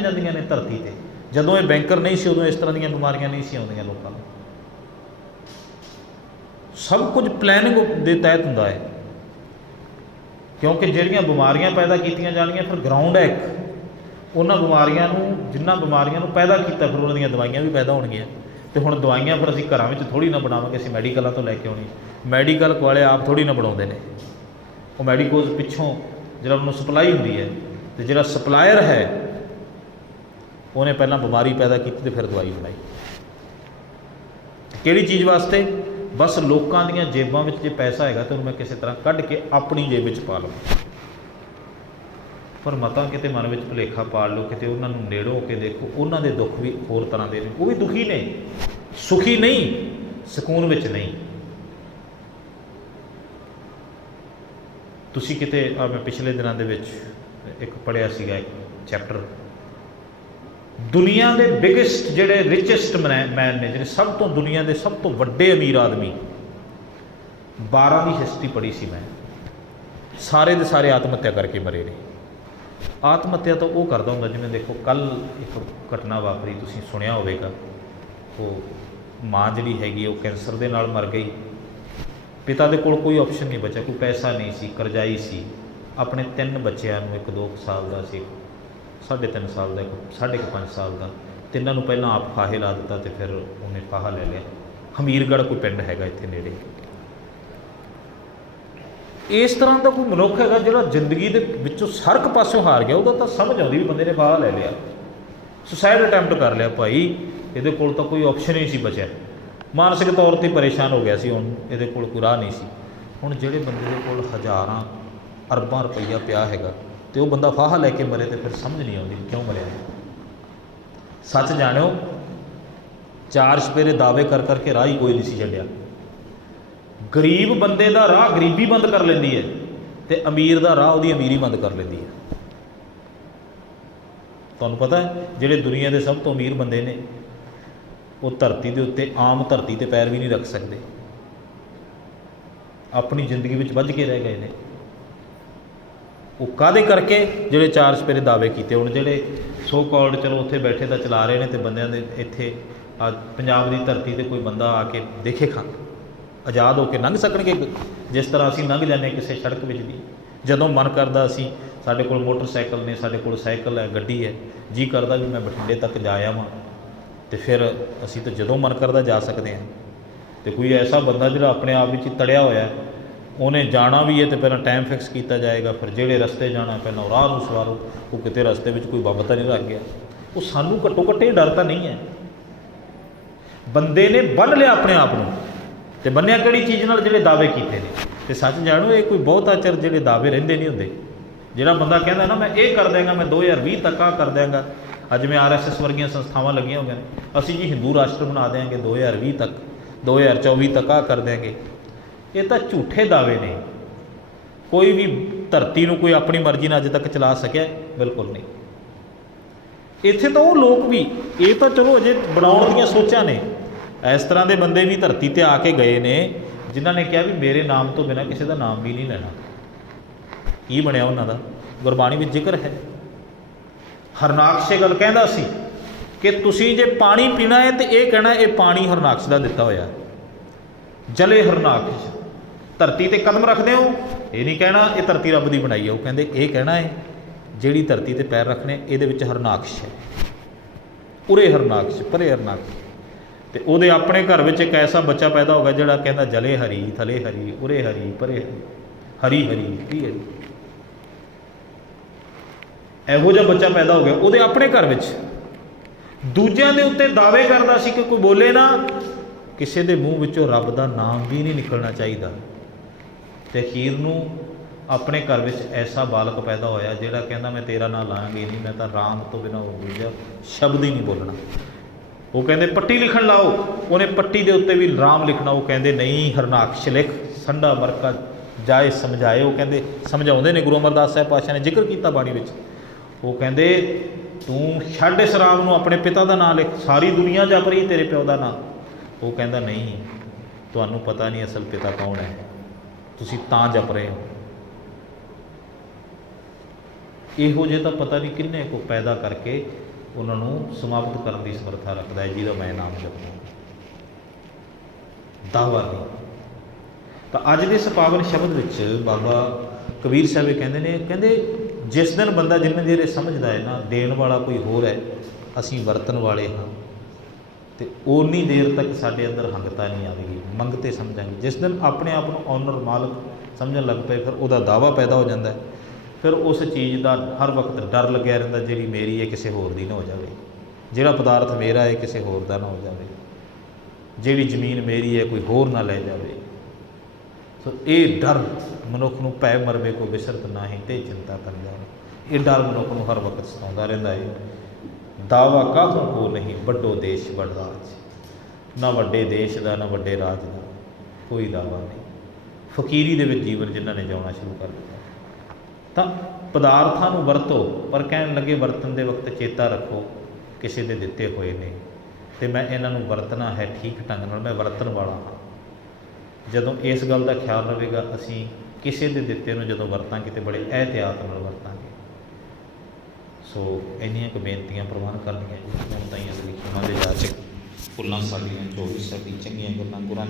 ਜਾਂਦੀਆਂ ਨੇ ਧਰਤੀ 'ਤੇ। ਜਦੋਂ ਇਹ ਬੈਂਕਰ ਨਹੀਂ ਸੀ, ਉਦੋਂ ਇਸ ਤਰ੍ਹਾਂ ਦੀਆਂ ਬਿਮਾਰੀਆਂ ਨਹੀਂ ਸੀ ਆਉਂਦੀਆਂ ਲੋਕਾਂ ਨੂੰ। ਸਭ ਕੁਝ ਪਲੈਨਿੰਗ ਦੇ ਤਹਿਤ ਹੁੰਦਾ ਹੈ, ਕਿਉਂਕਿ ਜਿਹੜੀਆਂ ਬਿਮਾਰੀਆਂ ਪੈਦਾ ਕੀਤੀਆਂ ਜਾਣਗੀਆਂ, ਫਿਰ ਗਰਾਊਂਡ ਹੈ ਇੱਕ, ਉਹਨਾਂ ਬਿਮਾਰੀਆਂ ਨੂੰ, ਜਿਨ੍ਹਾਂ ਬਿਮਾਰੀਆਂ ਨੂੰ ਪੈਦਾ ਕੀਤਾ, ਫਿਰ ਉਹਨਾਂ ਦੀਆਂ ਦਵਾਈਆਂ ਵੀ ਪੈਦਾ ਹੋਣਗੀਆਂ। ਅਤੇ ਹੁਣ ਦਵਾਈਆਂ ਫਿਰ ਅਸੀਂ ਘਰਾਂ ਵਿੱਚ ਥੋੜ੍ਹੀ ਨਾ ਬਣਾਵਾਂਗੇ, ਅਸੀਂ ਮੈਡੀਕਲਾਂ ਤੋਂ ਲੈ ਕੇ ਆਉਣੀ। ਮੈਡੀਕਲ ਵਾਲੇ ਆਪ ਥੋੜ੍ਹੀ ਨਾ ਬਣਾਉਂਦੇ ਨੇ, ਉਹ ਮੈਡੀਕੋਜ਼ ਪਿੱਛੋਂ ਜਿਹੜਾ ਉਹਨੂੰ ਸਪਲਾਈ ਹੁੰਦੀ ਹੈ, ਅਤੇ ਜਿਹੜਾ ਸਪਲਾਇਰ ਹੈ ਉਹਨੇ ਪਹਿਲਾਂ ਬਿਮਾਰੀ ਪੈਦਾ ਕੀਤੀ ਅਤੇ ਫਿਰ ਦਵਾਈ ਬਣਾਈ। ਕਿਹੜੀ ਚੀਜ਼ ਵਾਸਤੇ? ਬਸ ਲੋਕਾਂ ਦੀਆਂ ਜੇਬਾਂ ਵਿੱਚ ਜੇ ਪੈਸਾ ਹੈਗਾ ਤਾਂ ਉਹਨੂੰ ਮੈਂ ਕਿਸੇ ਤਰ੍ਹਾਂ ਕੱਢ ਕੇ ਆਪਣੀ ਜੇਬ ਵਿੱਚ ਪਾ ਲਵਾਂ। ਪਰ ਮਤਾਂ ਕਿਤੇ ਮਨ ਵਿੱਚ ਭੁਲੇਖਾ ਪਾਲ ਲਓ, ਕਿਤੇ ਉਹਨਾਂ ਨੂੰ ਨੇੜੋਂ ਹੋ ਕੇ ਦੇਖੋ, ਉਹਨਾਂ ਦੇ ਦੁੱਖ ਵੀ ਹੋਰ ਤਰ੍ਹਾਂ ਦੇ ਨੇ। ਉਹ ਵੀ ਦੁਖੀ ਨੇ, ਸੁਖੀ ਨਹੀਂ, ਸਕੂਨ ਵਿੱਚ ਨਹੀਂ। ਤੁਸੀਂ ਕਿਤੇ ਮੈਂ ਪਿਛਲੇ ਦਿਨਾਂ ਦੇ ਵਿੱਚ ਇੱਕ ਪੜ੍ਹਿਆ ਸੀਗਾ ਇੱਕ ਚੈਪਟਰ, ਦੁਨੀਆ ਦੇ ਬਿਗੇਸਟ ਜਿਹੜੇ ਰਿਚੈਸਟ ਮੈਨ ਨੇ, ਜਿਹੜੇ ਸਭ ਤੋਂ ਦੁਨੀਆ ਦੇ ਸਭ ਤੋਂ ਵੱਡੇ ਅਮੀਰ ਆਦਮੀ, 12 ਦੀ ਹਿਸਟਰੀ ਪੜ੍ਹੀ ਸੀ ਮੈਂ, ਸਾਰੇ ਦੇ ਸਾਰੇ ਆਤਮ ਹੱਤਿਆ ਕਰਕੇ ਮਰੇ ਨੇ। ਆਤਮ ਹੱਤਿਆ ਤਾਂ ਉਹ ਕਰਦਾ ਹੁੰਦਾ, ਜਿਵੇਂ ਦੇਖੋ ਕੱਲ੍ਹ ਇੱਕ ਘਟਨਾ ਵਾਪਰੀ, ਤੁਸੀਂ ਸੁਣਿਆ ਹੋਵੇਗਾ, ਉਹ ਮਾਂ ਜਿਹੜੀ ਹੈਗੀ ਉਹ ਕੈਂਸਰ ਦੇ ਨਾਲ ਮਰ ਗਈ। ਪਿਤਾ ਦੇ ਕੋਲ ਕੋਈ ਆਪਸ਼ਨ ਨਹੀਂ ਬਚਿਆ, ਕੋਈ ਪੈਸਾ ਨਹੀਂ ਸੀ, ਕਰਜ਼ਾਈ ਸੀ। ਆਪਣੇ 3 ਬੱਚਿਆਂ ਨੂੰ, ਇੱਕ 2 ਸਾਲ ਦਾ ਸੀ, 3.5 ਸਾਲ ਦਾ, ਇੱਕ 5.5 ਸਾਲ ਦਾ, ਤਿੰਨਾਂ ਨੂੰ ਪਹਿਲਾਂ ਆਪ ਫਾਹੇ ਲਾ ਦਿੱਤਾ ਅਤੇ ਫਿਰ ਉਹਨੇ ਫਾਹਾ ਲੈ ਲਿਆ। ਹਮੀਰਗੜ੍ਹ ਕੋਈ ਪਿੰਡ ਹੈਗਾ ਇੱਥੇ ਨੇੜੇ। ਇਸ ਤਰ੍ਹਾਂ ਦਾ ਕੋਈ ਮਨੁੱਖ ਹੈਗਾ ਜਿਹੜਾ ਜ਼ਿੰਦਗੀ ਦੇ ਵਿੱਚੋਂ ਸਰਕ ਪਾਸਿਓਂ ਹਾਰ ਗਿਆ। ਉਹਦਾ ਤਾਂ ਸਮਝ ਆਉਂਦੀ ਵੀ ਬੰਦੇ ਨੇ ਫਾਹਾ ਲੈ ਲਿਆ, ਸੁਸਾਈਡ ਅਟੈਂਪਟ ਕਰ ਲਿਆ। ਭਾਈ ਇਹਦੇ ਕੋਲ ਤਾਂ ਕੋਈ ਆਪਸ਼ਨ ਹੀ ਨਹੀਂ ਸੀ ਬਚਿਆ, ਮਾਨਸਿਕ ਤੌਰ 'ਤੇ ਪਰੇਸ਼ਾਨ ਹੋ ਗਿਆ ਸੀ, ਹੁਣ ਇਹਦੇ ਕੋਲ ਕੋਈ ਰਾਹ ਨਹੀਂ ਸੀ। ਹੁਣ ਜਿਹੜੇ ਬੰਦੇ ਦੇ ਕੋਲ ਹਜ਼ਾਰਾਂ ਅਰਬਾਂ ਰੁਪਈਆ ਪਿਆ ਹੈਗਾ ਅਤੇ ਉਹ ਬੰਦਾ ਫਾਹਾ ਲੈ ਕੇ ਮਰੇ, ਅਤੇ ਫਿਰ ਸਮਝ ਨਹੀਂ ਆਉਂਦੀ ਕਿਉਂ ਮਰਿਆ। ਸੱਚ ਜਾਣਿਓ, 4 ਚੁਫੇਰੇ ਦਾਅਵੇ ਕਰ ਕਰਕੇ ਰਾਹ ਹੀ ਕੋਈ ਨਹੀਂ ਸੀ ਛੱਡਿਆ। ਗਰੀਬ ਬੰਦੇ ਦਾ ਰਾਹ ਗਰੀਬੀ ਬੰਦ ਕਰ ਲੈਂਦੀ ਹੈ, ਅਤੇ ਅਮੀਰ ਦਾ ਰਾਹ ਉਹਦੀ ਅਮੀਰੀ ਬੰਦ ਕਰ ਲੈਂਦੀ ਹੈ। ਤੁਹਾਨੂੰ ਪਤਾ ਹੈ, ਜਿਹੜੇ ਦੁਨੀਆ ਦੇ ਸਭ ਤੋਂ ਅਮੀਰ ਬੰਦੇ ਨੇ, ਉਹ ਧਰਤੀ ਦੇ ਉੱਤੇ, ਆਮ ਧਰਤੀ 'ਤੇ ਪੈਰ ਵੀ ਨਹੀਂ ਰੱਖ ਸਕਦੇ। ਆਪਣੀ ਜ਼ਿੰਦਗੀ ਵਿੱਚ ਵੱਝ ਕੇ ਰਹਿ ਗਏ ਨੇ। ਉਹ ਕਾਹਦੇ ਕਰਕੇ? ਜਿਹੜੇ 4 ਚੁਫੇਰੇ ਦਾਅਵੇ ਕੀਤੇ। ਹੁਣ ਜਿਹੜੇ ਸੋ ਕਾਲਡ ਚਲੋ ਉੱਥੇ ਬੈਠੇ ਤਾਂ ਚਲਾ ਰਹੇ ਨੇ, ਅਤੇ ਬੰਦਿਆਂ ਦੇ ਇੱਥੇ ਪੰਜਾਬ ਦੀ ਧਰਤੀ 'ਤੇ ਕੋਈ ਬੰਦਾ ਆ ਕੇ ਦੇਖੇ ਖਾਂ ਆਜ਼ਾਦ ਹੋ ਕੇ ਲੰਘ ਸਕਣਗੇ, ਜਿਸ ਤਰ੍ਹਾਂ ਅਸੀਂ ਲੰਘ ਜਾਂਦੇ ਕਿਸੇ ਸੜਕ ਵਿੱਚ ਦੀ। ਜਦੋਂ ਮਨ ਕਰਦਾ ਅਸੀਂ, ਸਾਡੇ ਕੋਲ ਮੋਟਰਸਾਈਕਲ ਨੇ, ਸਾਡੇ ਕੋਲ ਸਾਈਕਲ ਹੈ, ਗੱਡੀ ਹੈ, ਜੀ ਕਰਦਾ ਵੀ ਮੈਂ ਬਠਿੰਡੇ ਤੱਕ ਜਾ ਆਵਾਂ, ਅਤੇ ਫਿਰ ਅਸੀਂ ਤਾਂ ਜਦੋਂ ਮਨ ਕਰਦਾ ਜਾ ਸਕਦੇ ਹਾਂ। ਅਤੇ ਕੋਈ ਐਸਾ ਬੰਦਾ ਜਿਹੜਾ ਆਪਣੇ ਆਪ ਵਿੱਚ ਹੀ ਤੜਿਆ ਹੋਇਆ, ਉਹਨੇ ਜਾਣਾ ਵੀ ਹੈ ਅਤੇ ਪਹਿਲਾਂ ਟਾਈਮ ਫਿਕਸ ਕੀਤਾ ਜਾਏਗਾ, ਫਿਰ ਜਿਹੜੇ ਰਸਤੇ ਜਾਣਾ ਪਹਿਲਾਂ ਉਹ ਰਾਹ ਨੂੰ ਸਵਾਰੋ, ਉਹ ਕਿਤੇ ਰਸਤੇ ਵਿੱਚ ਕੋਈ ਬੰਬ ਤਾਂ ਨਹੀਂ ਲੱਗ ਗਿਆ। ਉਹ ਸਾਨੂੰ ਘੱਟੋ ਘੱਟ ਇਹ ਡਰ ਤਾਂ ਨਹੀਂ ਹੈ। ਬੰਦੇ ਨੇ ਬੰਨ੍ਹ ਲਿਆ ਆਪਣੇ ਆਪ ਨੂੰ, ਅਤੇ ਬੰਨਿਆ ਕਿਹੜੀ ਚੀਜ਼ ਨਾਲ? ਜਿਹੜੇ ਦਾਅਵੇ ਕੀਤੇ ਨੇ। ਅਤੇ ਸੱਚ ਜਾਣੋ, ਇਹ ਕੋਈ ਬਹੁਤਾ ਚਿਰ ਜਿਹੜੇ ਦਾਅਵੇ ਰਹਿੰਦੇ ਨਹੀਂ ਹੁੰਦੇ। ਜਿਹੜਾ ਬੰਦਾ ਕਹਿੰਦਾ ਨਾ ਮੈਂ ਇਹ ਕਰ ਦਿਆਂਗਾ, ਮੈਂ 2020 ਤੱਕ ਆਹ ਕਰ ਦਿਆਂਗਾ, ਅੱਜ ਮੈਂ RSS ਵਰਗੀਆਂ ਸੰਸਥਾਵਾਂ ਲੱਗੀਆਂ ਹੋਈਆਂ ਨੇ, ਅਸੀਂ ਜੀ ਹਿੰਦੂ ਰਾਸ਼ਟਰ ਬਣਾ ਦਿਆਂਗੇ 2020 ਤੱਕ, 2024 ਤੱਕ ਆਹ ਕਰ ਦਿਆਂਗੇ। ਇਹ ਤਾਂ ਝੂਠੇ ਦਾਅਵੇ ਨੇ। ਕੋਈ ਵੀ ਧਰਤੀ ਨੂੰ ਕੋਈ ਆਪਣੀ ਮਰਜ਼ੀ ਨਾਲ ਅੱਜ ਤੱਕ ਚਲਾ ਸਕਿਆ? ਬਿਲਕੁਲ ਨਹੀਂ। ਇੱਥੇ ਤਾਂ ਉਹ ਲੋਕ ਵੀ, ਇਹ ਤਾਂ ਚਲੋ ਅਜੇ ਬਣਾਉਣ ਦੀਆਂ ਸੋਚਾਂ ਨੇ। ਇਸ ਤਰ੍ਹਾਂ ਦੇ ਬੰਦੇ ਵੀ ਧਰਤੀ 'ਤੇ ਆ ਕੇ ਗਏ ਨੇ, ਜਿਨ੍ਹਾਂ ਨੇ ਕਿਹਾ ਵੀ ਮੇਰੇ ਨਾਮ ਤੋਂ ਬਿਨਾਂ ਕਿਸੇ ਦਾ ਨਾਮ ਵੀ ਨਹੀਂ ਲੈਣਾ। ਕੀ ਬਣਿਆ ਉਹਨਾਂ ਦਾ? ਗੁਰਬਾਣੀ ਵਿੱਚ ਜ਼ਿਕਰ ਹੈ। ਹਰਨਾਕਸ਼ ਇਹ ਗੱਲ ਕਹਿੰਦਾ ਸੀ ਕਿ ਤੁਸੀਂ ਜੇ ਪਾਣੀ ਪੀਣਾ ਹੈ, ਤਾਂ ਇਹ ਕਹਿਣਾ ਇਹ ਪਾਣੀ ਹਰਨਾਕਸ਼ ਦਾ ਦਿੱਤਾ ਹੋਇਆ। ਜਲੇ ਹਰਨਾਕਸ਼, ਧਰਤੀ 'ਤੇ ਕਦਮ ਰੱਖਦੇ ਹੋ, ਇਹ ਨਹੀਂ ਕਹਿਣਾ ਇਹ ਧਰਤੀ ਰੱਬ ਦੀ ਬਣਾਈ ਹੈ। ਉਹ ਕਹਿੰਦੇ ਇਹ ਕਹਿਣਾ ਹੈ ਜਿਹੜੀ ਧਰਤੀ 'ਤੇ ਪੈਰ ਰੱਖਣੇ, ਇਹਦੇ ਵਿੱਚ ਹਰਨਾਕਸ਼ ਹੈ। ਉਰੇ ਹਰਨਾਕਸ਼, ਪਰੇ ਹਰਨਾਕਸ਼। ਅਤੇ ਉਹਦੇ ਆਪਣੇ ਘਰ ਵਿੱਚ ਇੱਕ ਐਸਾ ਬੱਚਾ ਪੈਦਾ ਹੋ ਗਿਆ ਜਿਹੜਾ ਕਹਿੰਦਾ ਜਲੇ ਹਰੀ, ਥਲੇ ਹਰੀ, ਉਰੇ ਹਰੀ, ਪਰੇ ਹਰੀ, ਹਰੀ ਹਰੀ, ਕੀ ਹਰੀ। ਇਹੋ ਜਿਹਾ ਬੱਚਾ ਪੈਦਾ ਹੋ ਗਿਆ ਉਹਦੇ ਆਪਣੇ ਘਰ ਵਿੱਚ। ਦੂਜਿਆਂ ਦੇ ਉੱਤੇ ਦਾਅਵੇ ਕਰਦਾ ਸੀ ਕਿ ਕੋਈ ਬੋਲੇ ਨਾ, ਕਿਸੇ ਦੇ ਮੂੰਹ ਵਿੱਚੋਂ ਰੱਬ ਦਾ ਨਾਮ ਵੀ ਨਹੀਂ ਨਿਕਲਣਾ ਚਾਹੀਦਾ। ਅਤੇ ਅਖੀਰ ਨੂੰ ਆਪਣੇ ਘਰ ਵਿੱਚ ਐਸਾ ਬਾਲਕ ਪੈਦਾ ਹੋਇਆ ਜਿਹੜਾ ਕਹਿੰਦਾ ਮੈਂ ਤੇਰਾ ਨਾਂ ਲਾਂਗੀ ਨਹੀਂ, ਮੈਂ ਤਾਂ ਰਾਮ ਤੋਂ ਬਿਨਾਂ ਉਹ ਦੂਜਾ ਸ਼ਬਦ ਹੀ ਨਹੀਂ ਬੋਲਣਾ। ਉਹ ਕਹਿੰਦੇ ਪੱਟੀ ਲਿਖਣ ਲਾਓ, ਉਹਨੇ ਪੱਟੀ ਦੇ ਉੱਤੇ ਵੀ ਰਾਮ ਲਿਖਣਾ। ਉਹ ਕਹਿੰਦੇ ਨਹੀਂ, ਹਰਨਾਕਸ਼ ਲਿਖ, ਸੰਡਾ ਮਰਕਾ ਜਾਏ ਸਮਝਾਏ। ਉਹ ਕਹਿੰਦੇ ਸਮਝਾਉਂਦੇ ਨੇ, ਗੁਰੂ ਅਮਰਦਾਸ ਸਾਹਿਬ ਪਾਤਸ਼ਾਹ ਨੇ ਜ਼ਿਕਰ ਕੀਤਾ ਬਾਣੀ ਵਿੱਚ। ਉਹ ਕਹਿੰਦੇ ਤੂੰ ਛੱਡ ਇਸ ਰਾਮ ਨੂੰ, ਆਪਣੇ ਪਿਤਾ ਦਾ ਨਾਂ ਲਿਖ, ਸਾਰੀ ਦੁਨੀਆ ਜਪ ਰਹੀ ਤੇਰੇ ਪਿਓ ਦਾ ਨਾਂ। ਉਹ ਕਹਿੰਦਾ ਨਹੀਂ, ਤੁਹਾਨੂੰ ਪਤਾ ਨਹੀਂ ਅਸਲ ਪਿਤਾ ਕੌਣ ਹੈ, ਤੁਸੀਂ ਤਾਂ ਜਪ ਰਹੇ ਹੋ। ਇਹੋ ਜਿਹੇ ਤਾਂ ਪਤਾ ਨਹੀਂ ਕਿੰਨੇ ਕੋ ਪੈਦਾ ਕਰਕੇ ਉਹਨਾਂ ਨੂੰ ਸਮਾਪਤ ਕਰਨ ਦੀ ਸਮਰੱਥਾ ਰੱਖਦਾ ਹੈ, ਜਿਹਦਾ ਮੈਂ ਨਾਮ ਜਪਦਾ। ਦਾਅਵਾ ਨਹੀਂ। ਤਾਂ ਅੱਜ ਦੇ ਇਸ ਪਾਵਨ ਸ਼ਬਦ ਵਿੱਚ ਬਾਬਾ ਕਬੀਰ ਸਾਹਿਬ ਕਹਿੰਦੇ ਨੇ, ਕਹਿੰਦੇ ਜਿਸ ਦਿਨ ਬੰਦਾ ਜਿੰਨੇ ਦੇਰ ਸਮਝਦਾ ਹੈ ਨਾ ਦੇਣ ਵਾਲਾ ਕੋਈ ਹੋਰ ਹੈ, ਅਸੀਂ ਵਰਤਣ ਵਾਲੇ ਹਾਂ, ਅਤੇ ਓਨੀ ਦੇਰ ਤੱਕ ਸਾਡੇ ਅੰਦਰ ਹੰਗਤਾ ਨਹੀਂ ਆਵੇਗੀ, ਮੰਗਤੇ ਸਮਝਾਂਗੇ। ਜਿਸ ਦਿਨ ਆਪਣੇ ਆਪ ਨੂੰ ਓਨਰ, ਮਾਲਕ ਸਮਝਣ ਲੱਗ ਪਏ, ਫਿਰ ਉਹਦਾ ਦਾਅਵਾ ਪੈਦਾ ਹੋ ਜਾਂਦਾ। ਫਿਰ ਉਸ ਚੀਜ਼ ਦਾ ਹਰ ਵਕਤ ਡਰ ਲੱਗਿਆ ਰਹਿੰਦਾ, ਜਿਹੜੀ ਮੇਰੀ ਹੈ ਕਿਸੇ ਹੋਰ ਦੀ ਨਾ ਹੋ ਜਾਵੇ, ਜਿਹੜਾ ਪਦਾਰਥ ਮੇਰਾ ਹੈ ਕਿਸੇ ਹੋਰ ਦਾ ਨਾ ਹੋ ਜਾਵੇ, ਜਿਹੜੀ ਜ਼ਮੀਨ ਮੇਰੀ ਹੈ ਕੋਈ ਹੋਰ ਨਾ ਲੈ ਜਾਵੇ। ਸੋ ਇਹ ਡਰ ਮਨੁੱਖ ਨੂੰ ਭੈ ਮਰਵੇ ਕੋ ਬਿਸਰਤ ਨਾਹੀਂ ਤੇ ਚਿੰਤਾ ਕਰ ਜਾਵੇ। ਇਹ ਡਰ ਮਨੁੱਖ ਨੂੰ ਹਰ ਵਕਤ ਸਤਾਉਂਦਾ ਰਹਿੰਦਾ ਹੈ। ਦਾਵਾ ਕਾਹੋਂ ਕੋ ਨਹੀਂ, ਵੱਡੋ ਦੇਸ਼ ਵੱਡ ਰਾਜ। ਨਾ ਵੱਡੇ ਦੇਸ਼ ਦਾ, ਨਾ ਵੱਡੇ ਰਾਜ ਦਾ ਕੋਈ ਦਾਵਾ ਨਹੀਂ। ਫਕੀਰੀ ਦੇ ਵਿੱਚ ਜੀਵਨ ਜਿਨ੍ਹਾਂ ਨੇ ਜਿਉਣਾ ਸ਼ੁਰੂ ਕਰ ਦਿੱਤਾ, ਤਾਂ ਪਦਾਰਥਾਂ ਨੂੰ ਵਰਤੋ, ਪਰ ਕਹਿਣ ਲੱਗੇ ਵਰਤਣ ਦੇ ਵਕਤ ਚੇਤਾ ਰੱਖੋ ਕਿਸੇ ਦੇ ਦਿੱਤੇ ਹੋਏ ਨੇ ਅਤੇ ਮੈਂ ਇਹਨਾਂ ਨੂੰ ਵਰਤਣਾ ਹੈ ਠੀਕ ਢੰਗ ਨਾਲ, ਮੈਂ ਵਰਤਣ ਵਾਲਾ ਹਾਂ। ਜਦੋਂ ਇਸ ਗੱਲ ਦਾ ਖਿਆਲ ਰਹੇਗਾ, ਅਸੀਂ ਕਿਸੇ ਦੇ ਦਿੱਤੇ ਨੂੰ ਜਦੋਂ ਵਰਤਾਂਗੇ ਤਾਂ ਬੜੇ ਇਹਤਿਆਤ ਨਾਲ ਵਰਤਾਂਗੇ। ਸੋ ਇੰਨੀਆਂ ਕੁ ਬੇਨਤੀਆਂ ਪ੍ਰਵਾਨ ਕਰਨੀਆਂ ਜੀ। ਹੁਣ ਤਾਈਆਂ ਲਿਖੀਆਂ ਦੇ ਜਾ ਕੇ ਫੁੱਲਾਂ ਸਾਡੀਆਂ 24 ਸਾਡੀ ਚੰਗੀਆਂ ਗੱਲਾਂ ਗੁਰਾਂ